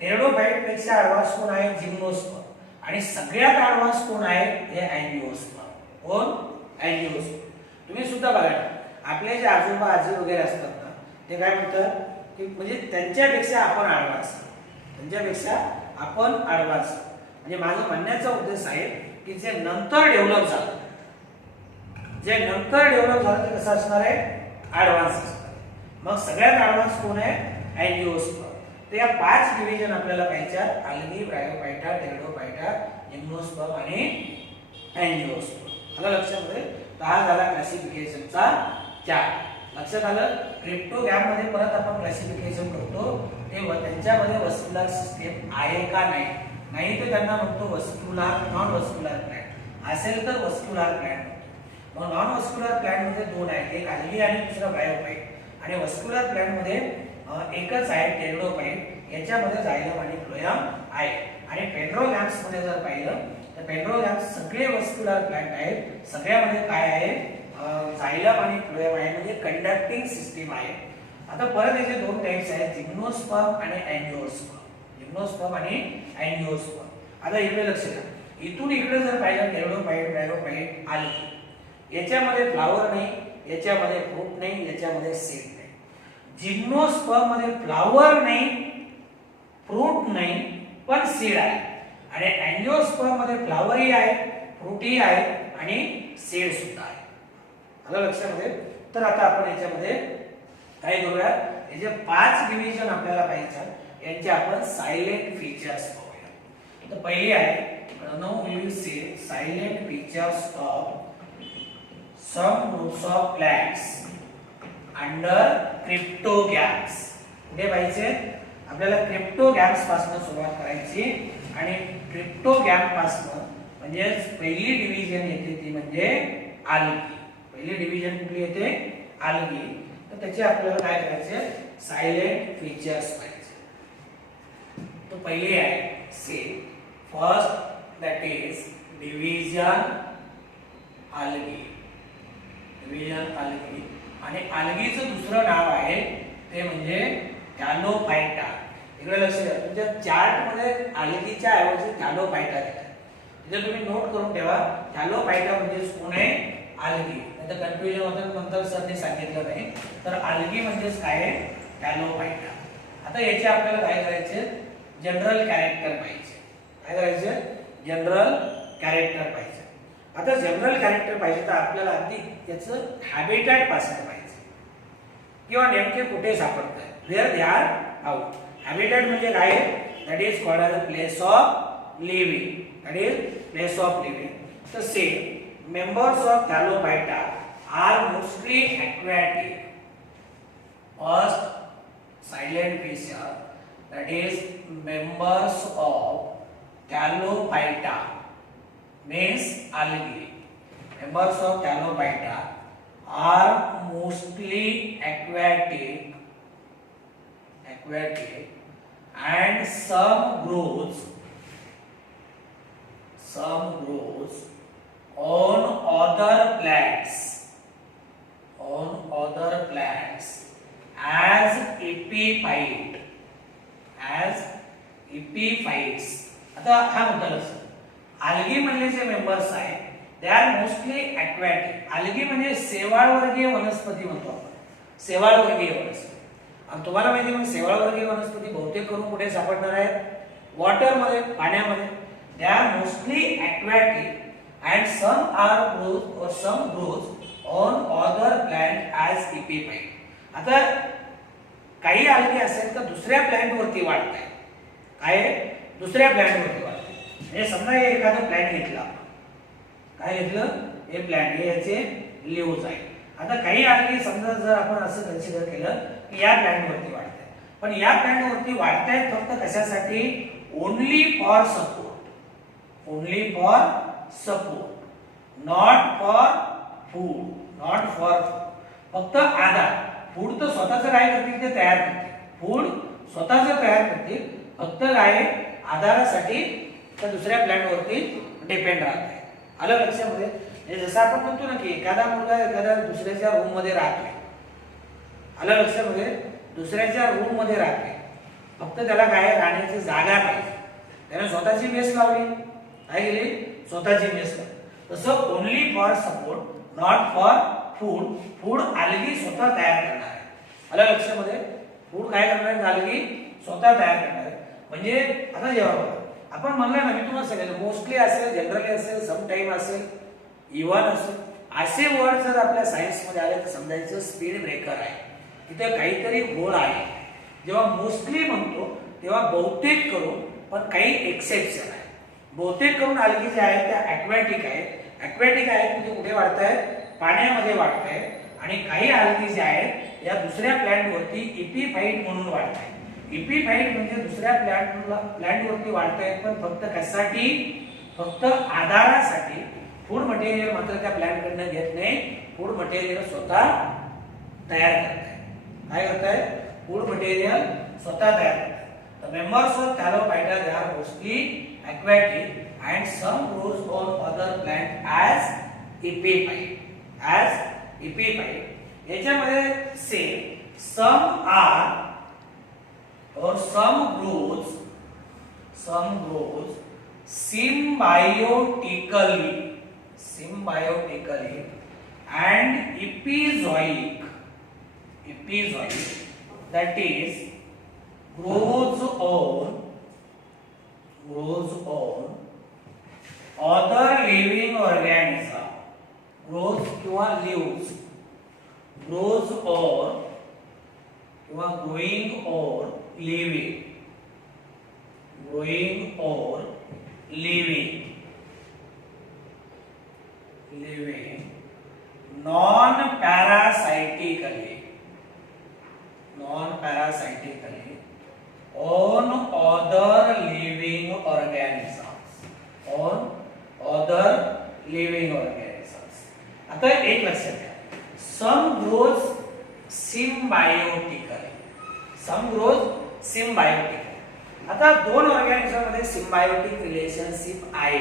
टेरिडोफाइट पेक्षा ॲडव्हान्स कोण आहे, जिम्नोस्पर्म. आणि सगळ्यात ॲडव्हान्स कोण आहे, हे अँजिओस्पर्म. कोण? अँजिओस्पर्म. तुम्ही सुद्धा बघा, आपले जे आजोबा आजी वगैरे असतात ना, ते काय म्हणतात की म्हणजे त्यांच्यापेक्षा आपण ॲडव्हान्स, त्यांच्यापेक्षा आपण ॲडव्हान्स. म्हणजे माझं म्हणण्याचा उद्देश आहे की जे नंतर डेव्हलप झालं, जे नंतर डेव्हलप झालं ते कसं असणार आहे, ॲडव्हान्स असणार. मग सगळ्यात ॲडव्हान्स कोण आहे, अँजिओस्पर्म. तर या 5 डिव्हिजन आपल्याला पाहिजेत, अल्गी, ब्रायोफायटा, टेरिडोफायटा, जिम्नोस्पर्म आणि अँजिओस्पर्म. आलं लक्षामध्ये? तर हा झाला क्लासिफिकेशनचा 4. लक्षात आलं? क्रिप्टोगॅम मध्ये परत आपण क्लासिफिकेशन करतो तेव्हा त्यांच्यामध्ये वस्क्युलर सिस्टीम आहे का नाही, नाही तर त्यांना म्हणतो वस्क्युलर, नॉन वस्क्युलर प्लांट. असेल तर वस्क्युलर प्लांट. मग नॉन वस्क्युलर प्लांट मध्ये 2 आहेत, एक अल्गी आणि दुसरा ब्रायोफाइट. आणि वस्क्युलर प्लांट मध्ये एकच आहे, टेरिडोफाइट. याच्यामध्ये झायलम आणि फ्लोएम आहे. आणि पेट्रोगॅम्स मध्ये जर पाहिलं तर पेट्रोगॅम्स सगळे वस्क्युलर प्लांट आहेत. सगळ्यामध्ये काय आहे, झायलम आणि फ्लोएम आहे, म्हणजे कंडक्टिंग सिस्टीम आहे. आता परत याचे 2 टाइप्स आहेत, जिम्नोस्पर्म आणि अँजिओस्पर्म. जिम्नोस्पर्म आणि अँजिओस्पर्म. आता इकडे लक्ष द्या, इथून इकडे जर पाहिलं टेरिडोफाइट, ब्रायोफाइट, अल्गी, याच्यामध्ये फ्लावर नाही, याच्यामध्ये फ्रूट नाही, याच्यामध्ये सीड नाही. जिम्नोस्पर्म मध्ये फ्लावर नाही, फ्रूट नाही, पण सीड आहे. आणि अँजिओस्पर्म मध्ये फ्लावरही आहे, फ्रूटही आहे आणि सीड सुद्धा आहे. आलं लक्षामध्ये? तर आता आपण याच्यामध्ये काय करूया, हे जे 5 डिव्हिजन आपल्याला पाहिजे यांचे आपण सायलेंट फीचर्स पाहूया. तर पहिली आहे, now we will see salient features of some groups of plants under cryptogams. कुठे पाहिजे आपल्याला क्रिप्टोगॅम्स पासून सुरुवात करायची आणि क्रिप्टोगॅम पासून म्हणजे पहिली डिव्हिजन येते ती म्हणजे आल्गी. पहिली डिव्हिजन कुठली येते आल्गी. तर त्याचे आपल्याला काय करायचे सायलेंट फीचर्स पाहिजे. तो पहिली आहे see first that is division algae. Division algae आणि आल्गीचं दुसरं नाव आहे ते म्हणजे थॅलोफायटा. इकडे लक्ष द्या तुमच्या चार्ट मध्ये आल्गीच्या ऐवजी थॅलोफायटा दिला. तिथे तुम्ही नोट करून ठेवा थॅलोफायटा म्हणजे कोण आहे आल्गी. नाहीतर कन्फ्युजन होतं नंतर सरने सांगितलं नाही. तर आल्गी म्हणजेच काय आहे थॅलोफायटा. आता याचे आपल्याला काय करायचे जनरल कॅरेक्टर पाहिजे. काय करायचे जनरल कॅरेक्टर पाहिजे. आता जनरल कॅरेक्टर पाहिजे तर आपल्याला अगदी त्याचं हॅबिटॅट पासून पाहिजे किंवा नेमके कुठे सापडतात where they are out. Habitat म्हणजे काय that is called as a place of living. That is place of living. तर say members of thallophyta are mostly aquatic. First salient feature that is members of thallophyta means algae. Members of Thallophyta are mostly aquatic and some grows on other plants as epiphytes. आता हा मुद्दा लक्षात. Algae मधले जे members आहेत they are mostly aquatic. Algae म्हणजे शेवाळवर्गीय वनस्पती म्हणतो आपण. शेवाळवर्गीय वनस्पती. आणि तुम्हाला माहिती मग शेवाळवर्गीय वनस्पती बहुतेक करून कुठे सापडणार आहेत वॉटर मध्ये पाण्यामध्ये. They are mostly aquatic and some grows on other plant as epiphyte. आता काही आल्गी असेल तर दुसऱ्या प्लॅंट वरती वाढतात. काय दुसऱ्या प्लॅंट वरती वाढतात. म्हणजे समजा हे एखादं प्लॅंट घेतला. काय घेतलं हे प्लॅंट हे याचे लिव्हज आहे. आता काही आल्गी समजा जर आपण असं कन्सिडर केलं की या प्लॅंट वरती वाढतात. पण या प्लॅंट वरती वाढतायत फक्त कशासाठी only for support. Not for food. फक्त आधार. फूड तर स्वतःच काय करतील ते तयार करतील. फूड स्वतःच तयार करतील. फक्त काय आधारासाठी तर दुसऱ्या प्लॅंट वरती डिपेंड राहत आहे. आलं लक्षामध्ये. जसं आपण म्हणतो ना की एखादा मुलगा एखाद्या दुसऱ्याच्या रूम मध्ये राहतोय. आलं लक्षामध्ये. दुसऱ्याच्या रूम मध्ये राहतोय फक्त त्याला काय राहण्याची जागा पाहिजे. त्याने स्वतःची मेस लावली. काय केली स्वतःची मेस लावली. तसं only for support not for food. Food algae स्वतः तयार करणार आहे. आलं लक्षामध्ये. फूड काय करणार आहे आल्गी स्वतः तयार करणार आहे. म्हणजे आता जेव्हा आपण म्हणलं ना मी तुम्हाला सांगितलं मोस्टली असेल जनरली असेल समटाइम असेल इव्हन असेल असे वर्ड जर आपल्या सायन्स मध्ये आले तर समजायचं स्पीड ब्रेकर आहे. तिथे काहीतरी होल आहे. जेव्हा मोस्टली म्हणतो तेव्हा बहुतेक करून पण काही एक्सेप्शन आहे. बहुतेक करून आल्गी जे आहेत त्या aquatic आहेत म्हणजे कुठे वाढतायत पाण्यामध्ये वाढतायत. आणि काही आल्गी जे आहेत या दुसऱ्या प्लॅंट वरती इपिफाइट म्हणून वाढतायत. इपिफाइट म्हणजे दुसऱ्या प्लॅंट वरती वाढतायत पण फक्त कशासाठी फक्त आधारासाठी. फूड मटेरियल मात्र त्या प्लॅंट कडनं घेत नाही. फूड मटेरियल स्वतः तयार करतायत. काय करतायत फूड मटेरियल स्वतः तयार करतायत. The members of Thallophyta they are mostly aquatic and some grows on other plant as epiphyte. याच्यामध्ये से some are or some grows symbiotically and epizoic that is grows on other living organism. Grows किंवा lives. Grows on किंवा growing or living. Non parasitically on other living organisms. आता एक लक्षात घ्या, some grows symbiotically. आता दोन organism मध्ये symbiotic relationship आहे,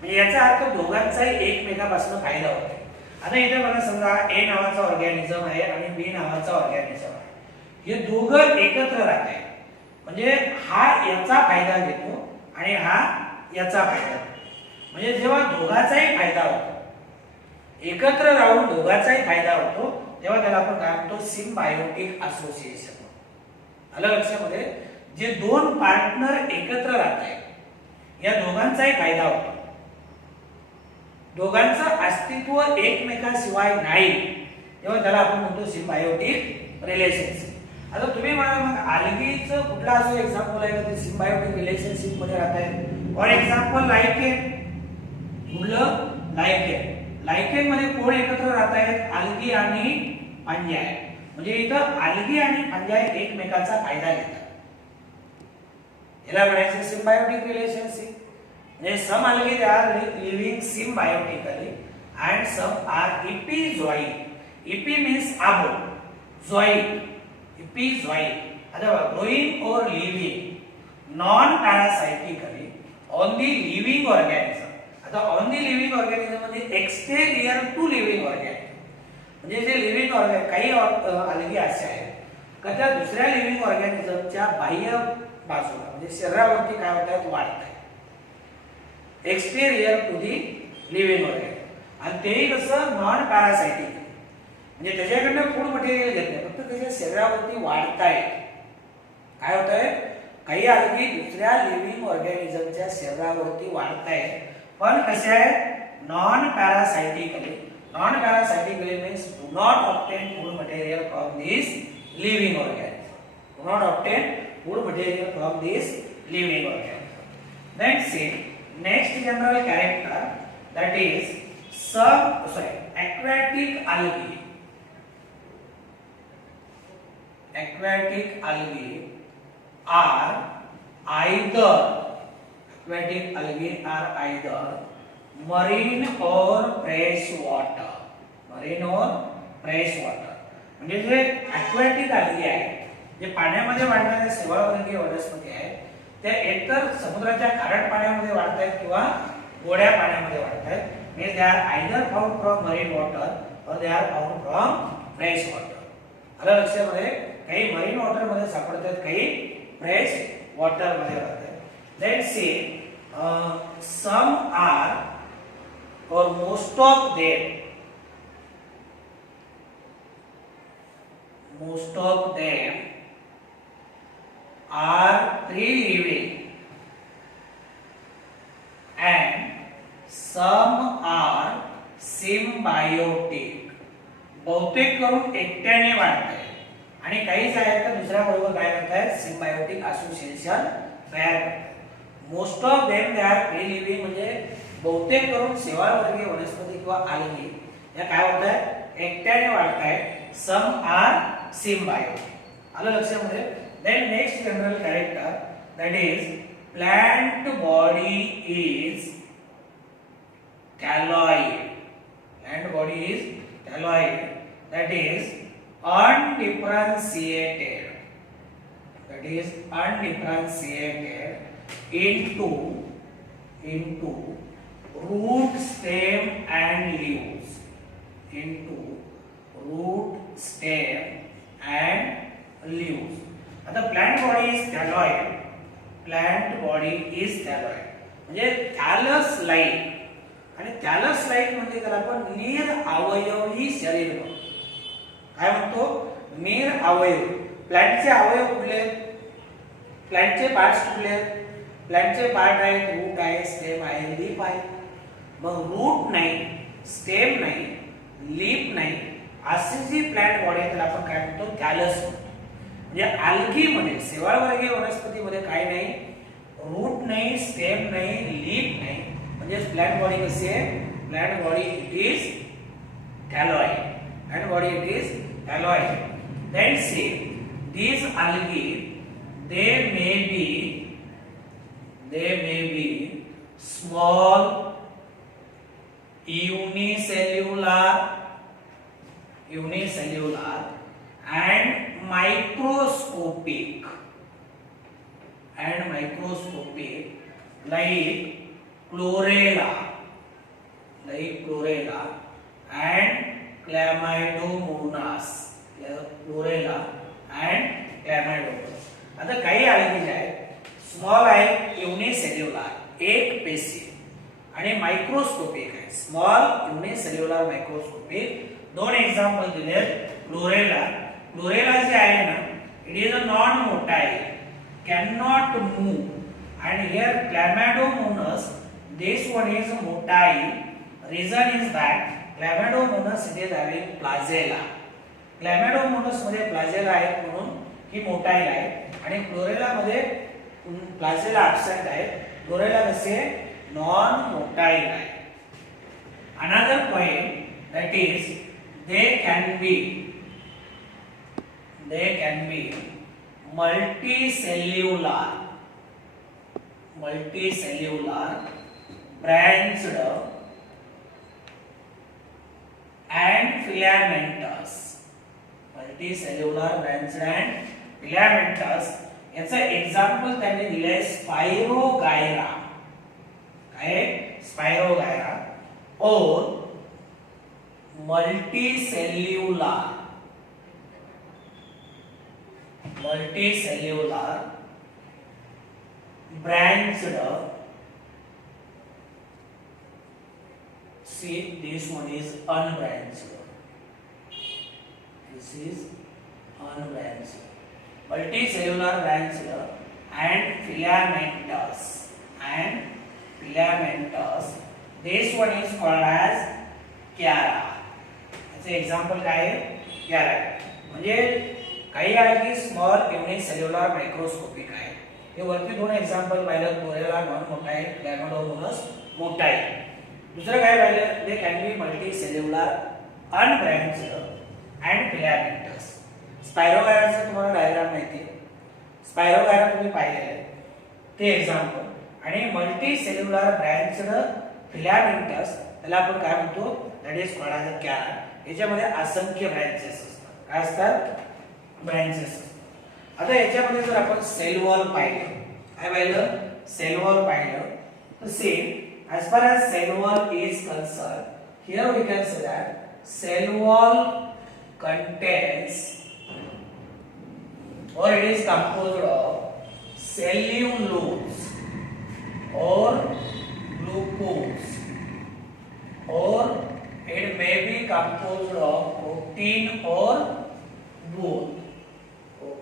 म्हणजे याचा अर्थ दोघांचाही एकमेकांपासून फायदा होतो. आता इथे बघा, समजा ए नावाचा ऑर्गॅनिझम आहे आणि बी नावाचा ऑर्गॅनिझम आहे. हे दोघं एकत्र राहत आहेत, म्हणजे हा याचा फायदा घेतो आणि हा याचा फायदा घेतो. म्हणजे जेव्हा दोघांचाही फायदा होतो, एकत्र राहून दोघांचाही फायदा होतो, तेव्हा त्याला आपण काय म्हणतो, सिम्बायोटिक असोसिएशन. आलं लक्षामध्ये? जे दोन पार्टनर एकत्र राहत आहेत, या दोघांचाही फायदा होतो, दोघांचं अस्तित्व एकमेकाशिवाय नाही, तेव्हा त्याला आपण म्हणतो सिम्बायोटिक रिलेशनशिप. आता तुम्ही मला मग आल्गीचं कुठला असं एक्झाम्पल आहे का ते सिम्बायोटिक रिलेशनशिप मध्ये राहत आहे? For example lichen. कुठलं? लायकेन मध्ये कोण एकत्र राहत आहेत? आल्गी आणि फंजाई. म्हणजे इथं आल्गी आणि फंजाई एकमेकांचा फायदा घेतात, याला म्हणायचं सिम्बायोटिक रिलेशनशिप. म्हणजे सम algae they are living symbiotically and some are epizootic. Epi means above, zooic, epizooic. आता growing or living non parasitically on the living organism. आता on the living organism म्हणजे exterior to living organism. म्हणजे जे living organism, काही algae असे आहेत का त्या दुसऱ्या लिव्हिंग ऑर्गॅनिझमच्या बाह्य बाजूला म्हणजे शरीरावरती काय होतात, वाढतात. Exterior to the living organism. आणि तेही कसं, नॉन पॅरासाइटिक, म्हणजे त्याच्याकडनं फूड मटेरियल घेत नाही, फक्त त्याच्या शरीरावरती वाढतायत. काय होत आहे, काही अलगी दुसऱ्या लिव्हिंग ऑर्गॅनिझमच्या शरीरावरती वाढतायत, पण कसे आहेत, non parasitically. Non parasitically means do not obtain food material from this living organism. Do not obtain food material from this living organism. Then see next general character, that is aquatic algae. Aquatic algae are either marine or fresh water. म्हणजे जे aquatic algae आहे, जे पाण्यामध्ये वाढणारे सेवावर्गीय वनस्पती आहेत, ते एकतर समुद्राच्या खारट पाण्यामध्ये वाढत आहेत किंवा गोड्या पाण्यामध्ये वाढत आहेत. म्हणजे they are either found from marine water or they are found from fresh water. आलं लक्षामध्ये? काही मरीन वॉटर मध्ये सापडतात, काही फ्रेश वॉटर मध्ये राहतात. लेट सी सम आर और most of them are free living and some are symbiotic. बहुतेक करून एकट्याने वाढतात आणि काहीच आहेत तर दुसऱ्या बरोबर काय करतात, सिम्बायोटिक असोसिएशन तयार करतात. Most of them they are free living, म्हणजे बहुतेक करून सेवावर्गीय वनस्पती किंवा algae या काय होतात, एकट्याने वाढतात. Some are symbiotic. आलं लक्षामध्ये? Then next general character, that is plant body is thalloid. That is undifferentiated. Into root, stem and leaves. आता प्लांट बॉडी इज थॅलॉइड. म्हणजे थॅलस लाइक, आणि थॅलस लाइक म्हणजे त्याला आपण नीर अवयवी शरीर म्हणतो. काय म्हणतो? नीर अवयव. प्लांटचे अवयव कुठले? प्लांटचे पार्ट्स कुठले? प्लांटचे पार्ट आहेत, रूट आहे, स्टेम आहे, लीफ आहे. मग रूट नाही, स्टेम नाही, लीफ नाही, अशी जी प्लांट बॉडी आहे त्याला आपण काय म्हणतो? थॅलस म्हणतो. म्हणजे algae मध्ये, सेवाळवर्गीय वनस्पतीमध्ये काय नाही, रूट नाही, स्टेम नाही, लीफ नाही. म्हणजे प्लांट बॉडी कशी आहे? Plant body it is Thalloid. And what it is? Thalloid. Then say these algae they may be small unicellular and microscopic like chlorella and chlamydomonas. आता काही algae जे आहेत स्मॉल आहे युनिसेल्युलर एक पेशी आणि मायक्रोस्कोपिक आहे स्मॉल युनिसेल्युलर मायक्रोस्कोपिक दोन एक्झाम्पल दिले क्लोरेला जे आहे ना it is a non motile can not move and here chlamydomonas this one is motile reason is that chlamydomonas it is having flagella chlamydomonas मध्ये flagella आहे म्हणून ही motile आहे आणि chlorella मध्ये flagella absent आहे chlorella कसे non motile आहे another point that is they can be multicellular branched and filamentous याचा एक्झाम्पल त्यांनी दिले स्पायरोगायरा और multicellular branched see this one is unbranched multicellular branched and filamentous this one is called as chiara याचे example काय आहे chiara म्हणजे काही algae small unicellular microscopic आहे हे वरती दोन एक्झाम्पल पाहिलं chlorella non motile chlamydomonas motile दुसरं काय पाहिलं they can be multicellular unbranched and filamentous स्पायरोगायराचा तुम्हाला डायग्राम माहिती आहे स्पायरोगायरा तुम्ही पाहिलेलं आहे ते एक्झाम्पल आणि मल्टीसेल्युलर ब्रँच्ड फिलामेंटस त्याला आपण काय म्हणतो that is called as a chara याच्यामध्ये असंख्य ब्रँचेस असतात काय असतात ब्रँचेस आता याच्यामध्ये जर आपण सेल वॉल पाहिलं काय पाहिलं सेल वॉल पाहिलं तर same as far as cell wall is concerned here we can say that cell wall contains or it is composed of cellulose or glucose or it may be composed of protein or both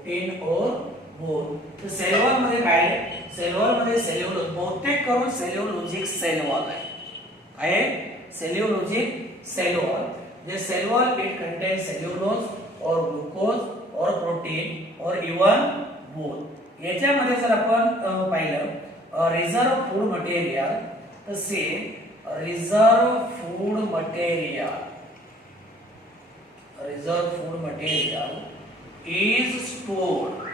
तो sale wall मध्ये काय sale wall मध्ये cellulose बहुतेक करून सेल्युलोजिक cell wall आहे cellulosic cell wall जे cell wall it contain cellulose or glucose or protein or even both याच्यामध्ये जर आपण पाहिलं रिझर्व फूड मटेरियल तर say reserve food material is stored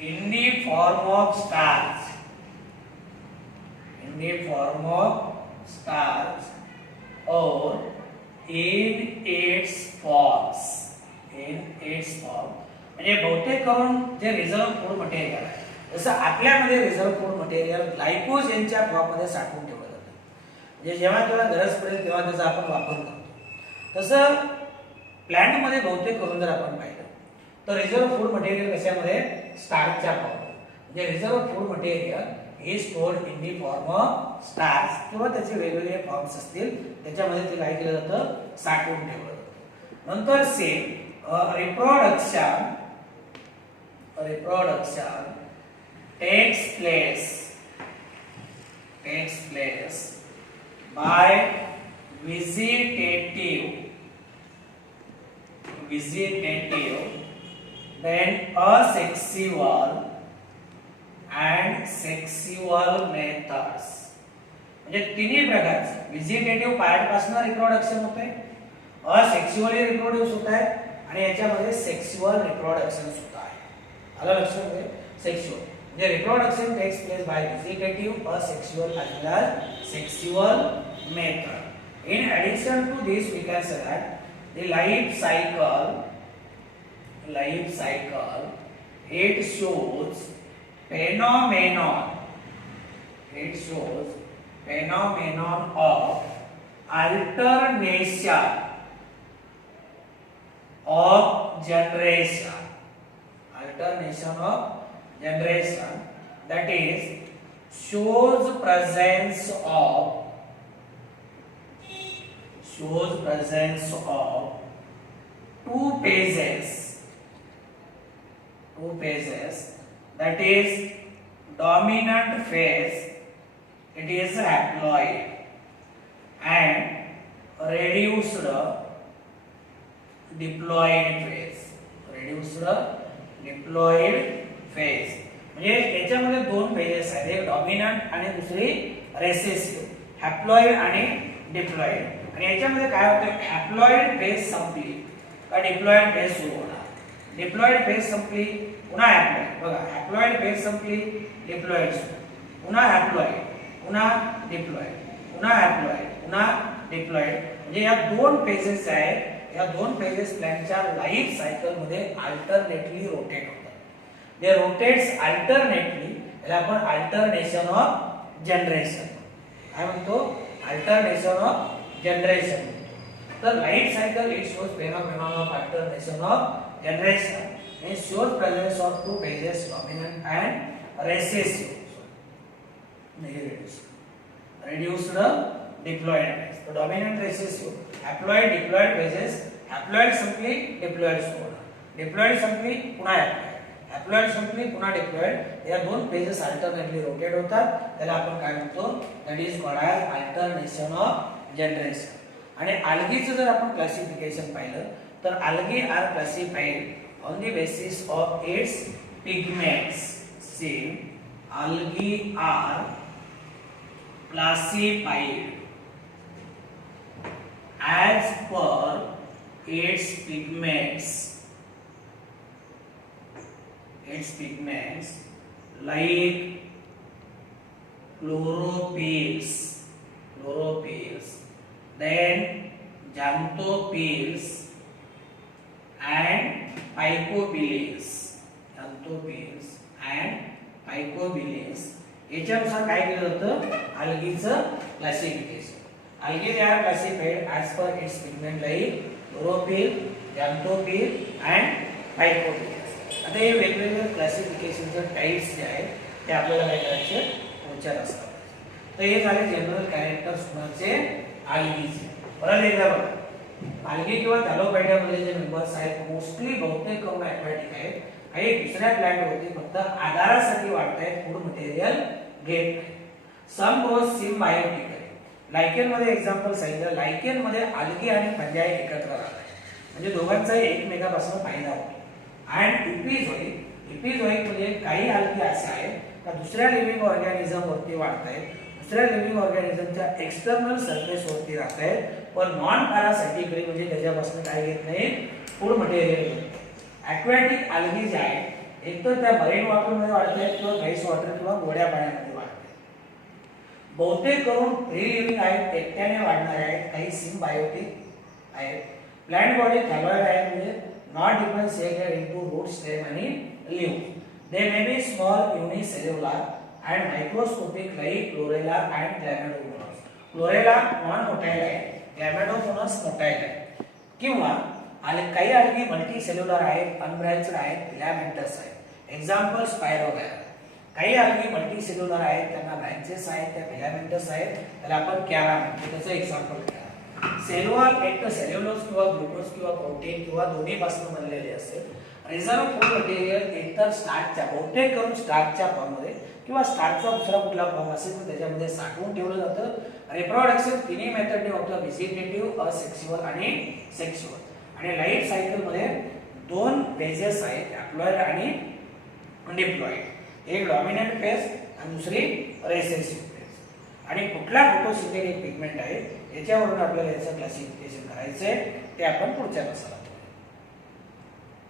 in the form of starch or in its forms म्हणजे बहुतेक करून जे रिझर्व फूड मटेरियल आहे जसं आपल्यामध्ये रिझर्व फूड मटेरियल ग्लायकोजेनच्या फॉर्ममध्ये साठवून ठेवलं जातं म्हणजे जेव्हा गरज पडेल तेव्हा त्याचा आपण वापर करतो तसं प्लांट मध्ये बहुतेक करून जर आपण पाहिलं तर रिझर्व फूड मटेरियल कशामध्ये स्टार्चच्या फॉर्म म्हणजे reserve food material is stored in the form of starch किंवा त्याचे वेगवेगळे फॉर्म्स असतील त्याच्यामध्ये ते काय केलं जातं साठवून ठेवलं जातं नंतर same reproduction takes place by vegetative then asexual and sexual methods म्हणजे तिन्ही प्रकारचं व्हेजिटेटिव्ह पार्ट पासून रिप्रोडक्शन होते, असेक्सुअली रिप्रोड्यूस होत आहे आणि याच्यामध्ये सेक्सुअल रिप्रोडक्शन सुद्धा आहे. आलं लक्षात? सेक्सुअल म्हणजे reproduction takes place by vegetative, asexual as well as sexual method. In addition to this, we can say that the life cycle it shows phenomenon of alternation of generation, that is shows presence of two phases, that is dominant phase, it is haploid, and reduced diploid phase. म्हणजे याच्यामध्ये दोन phases आहेत, एक dominant आणि दुसरी recessive, haploid आणि diploid. आणि याच्यामध्ये काय होतं, हॅप्लॉइड फेज संपली का डिप्लॉइड फेज सुरू होणार. डिप्लॉइड फेज संपली पुन्हा हॅप्लॉइड. बघा, हॅप्लॉइड फेज संपली, डिप्लॉइड सुरू, पुन्हा हॅप्लॉइड, पुन्हा डिप्लॉइड, पुन्हा हॅप्लॉइड, पुन्हा डिप्लॉइड. म्हणजे या दोन फेजेस आहेत, या दोन फेजेस प्लॅंटच्या लाईफ सायकल मध्ये अल्टरनेटली रोटेट होतात. दे रोटेट्स अल्टरनेटली, याला आपण अल्टरनेशन ऑफ जनरेशन काय म्हणतो, अल्टरनेशन ऑफ जनरेशन. तर life cycle it shows phenomenon of alternation of generation and shows presence of two phases, dominant and recessive. Reduced diploid phase. So dominant, recessive, haploid, diploid phases. Haploid simply, diploid soda. Diploid simply पुन्हा haploid. Haploid simply पुन्हा diploid. या दोन phases alternately rotate होतात. त्याला आपण काय म्हणतो? That is called as alternation of generation. आणि algae जर आपण क्लासिफिकेशन पाहिलं तर algae are classified on the basis of its pigments. See, algae are classified as per its pigments. Like chlorophyll, then xanthophyll and phycobilins. याच्यानुसार काय केलं जातं, अल्गीचं classification. Algae they are classified as per its pigment like chlorophyll, xanthophyll and phycobilins. आता हे वेगवेगळे क्लासिफिकेशनचे types जे आहेत ते आपल्याला काय करायचे, विचार असतात. तर हे झाले जनरल कॅरेक्टर्स कोणाचे, अल्गीचे. परत एकदा बघा, अल्गी किंवा थॅलोपाइडामध्ये जे मेंबर्स आहेत मोस्टली बहुतेक करून ॲक्वाटिक आहेत. काही दुसऱ्या प्लॅंटवरती फक्त आधारासाठी वाढतायत, फूड मटेरियल घेत नाही. सम ग्रोथ सिम्बायोटिकली. लायकेन मध्ये एक्झाम्पल सांगितलं, लायकेन मध्ये अल्गी आणि फंजाई एकत्र राहतात, म्हणजे दोघांचाही एकमेकांपासून फायदा होतो. अँड इपिझोइक म्हणजे काही अल्गी असे आहेत का दुसऱ्या लिव्हिंग ऑर्गॅनिझम वरती वाढतायत, दुसऱ्या लिव्हिंग ऑर्गॅनिझमच्या एक्सटर्नल सरफेस वरती राहतायत, पण नॉन पॅरासाइटिकली म्हणजे त्याच्यापासून काय घेत नाही, फूड मटेरियल घेत. ॲक्वाटिक अल्गी जे आहेत एक तर त्या मरीन वॉटरमध्ये वाढतायत किंवा फ्रेश वॉटर किंवा गोड्या पाण्यामध्ये वाढतात. बहुतेक करून फ्री लिव्हिंग आहेत, एकट्याने वाढणारे आहेत, काही सिम्बायोटिक आहेत. प्लांट बॉडी थॅलॉइड आहे, म्हणजे not differentiated into root, stem आणि leave. They may be small unicellular and microscopic like chlorella and chlamydomonas. Chlorella non motile आहे, क्लॅमेडोमोनास मोटाईल आहे. किंवा काही अल्गी मल्टी सेल्युलर आहेत, अनब्रँच्ड आहेत, फिलामेंटस आहेत. Example spirogyra. काही अल्गी मल्टी सेल्युलर आहेत, त्यांना ब्रँचेस आहेत, त्या फिलामेंटस आहेत, त्याला आपण कॅरा म्हणतो. त्याचं एक्झाम्पल कॅरा. सेल्युलर एक तर सेल्युलोज किंवा ग्लुकोज किंवा प्रोटीन किंवा दोन्ही पासून बनलेले असते. रिझर्व फूड मटेरियल एकतर स्टार्चच्या, बहुतेक करून स्टार्चच्या फॉर्ममध्ये किंवा स्टार्चचा दुसरा कुठला फॉर्म असेल तर त्याच्यामध्ये साठवून ठेवलं जातं. रिप्रोडक्शन तिन्ही मेथडने होतं, व्हेजिटेटिव्ह, असेक्सुअल आणि सेक्सुअल. आणि लाईफ सायकल मध्ये दोन फेजेस आहेत, हॅप्लॉइड आणि डिप्लॉइड. एक डॉमिनंट फेज आणि दुसरी रेसेसिव्ह फेज. आणि कुठला फोटोसिंथेटिक पिगमेंट आहे याच्यावरून आपल्याला याचं क्लासिफिकेशन करायचं आहे, ते आपण पुढच्या तासाला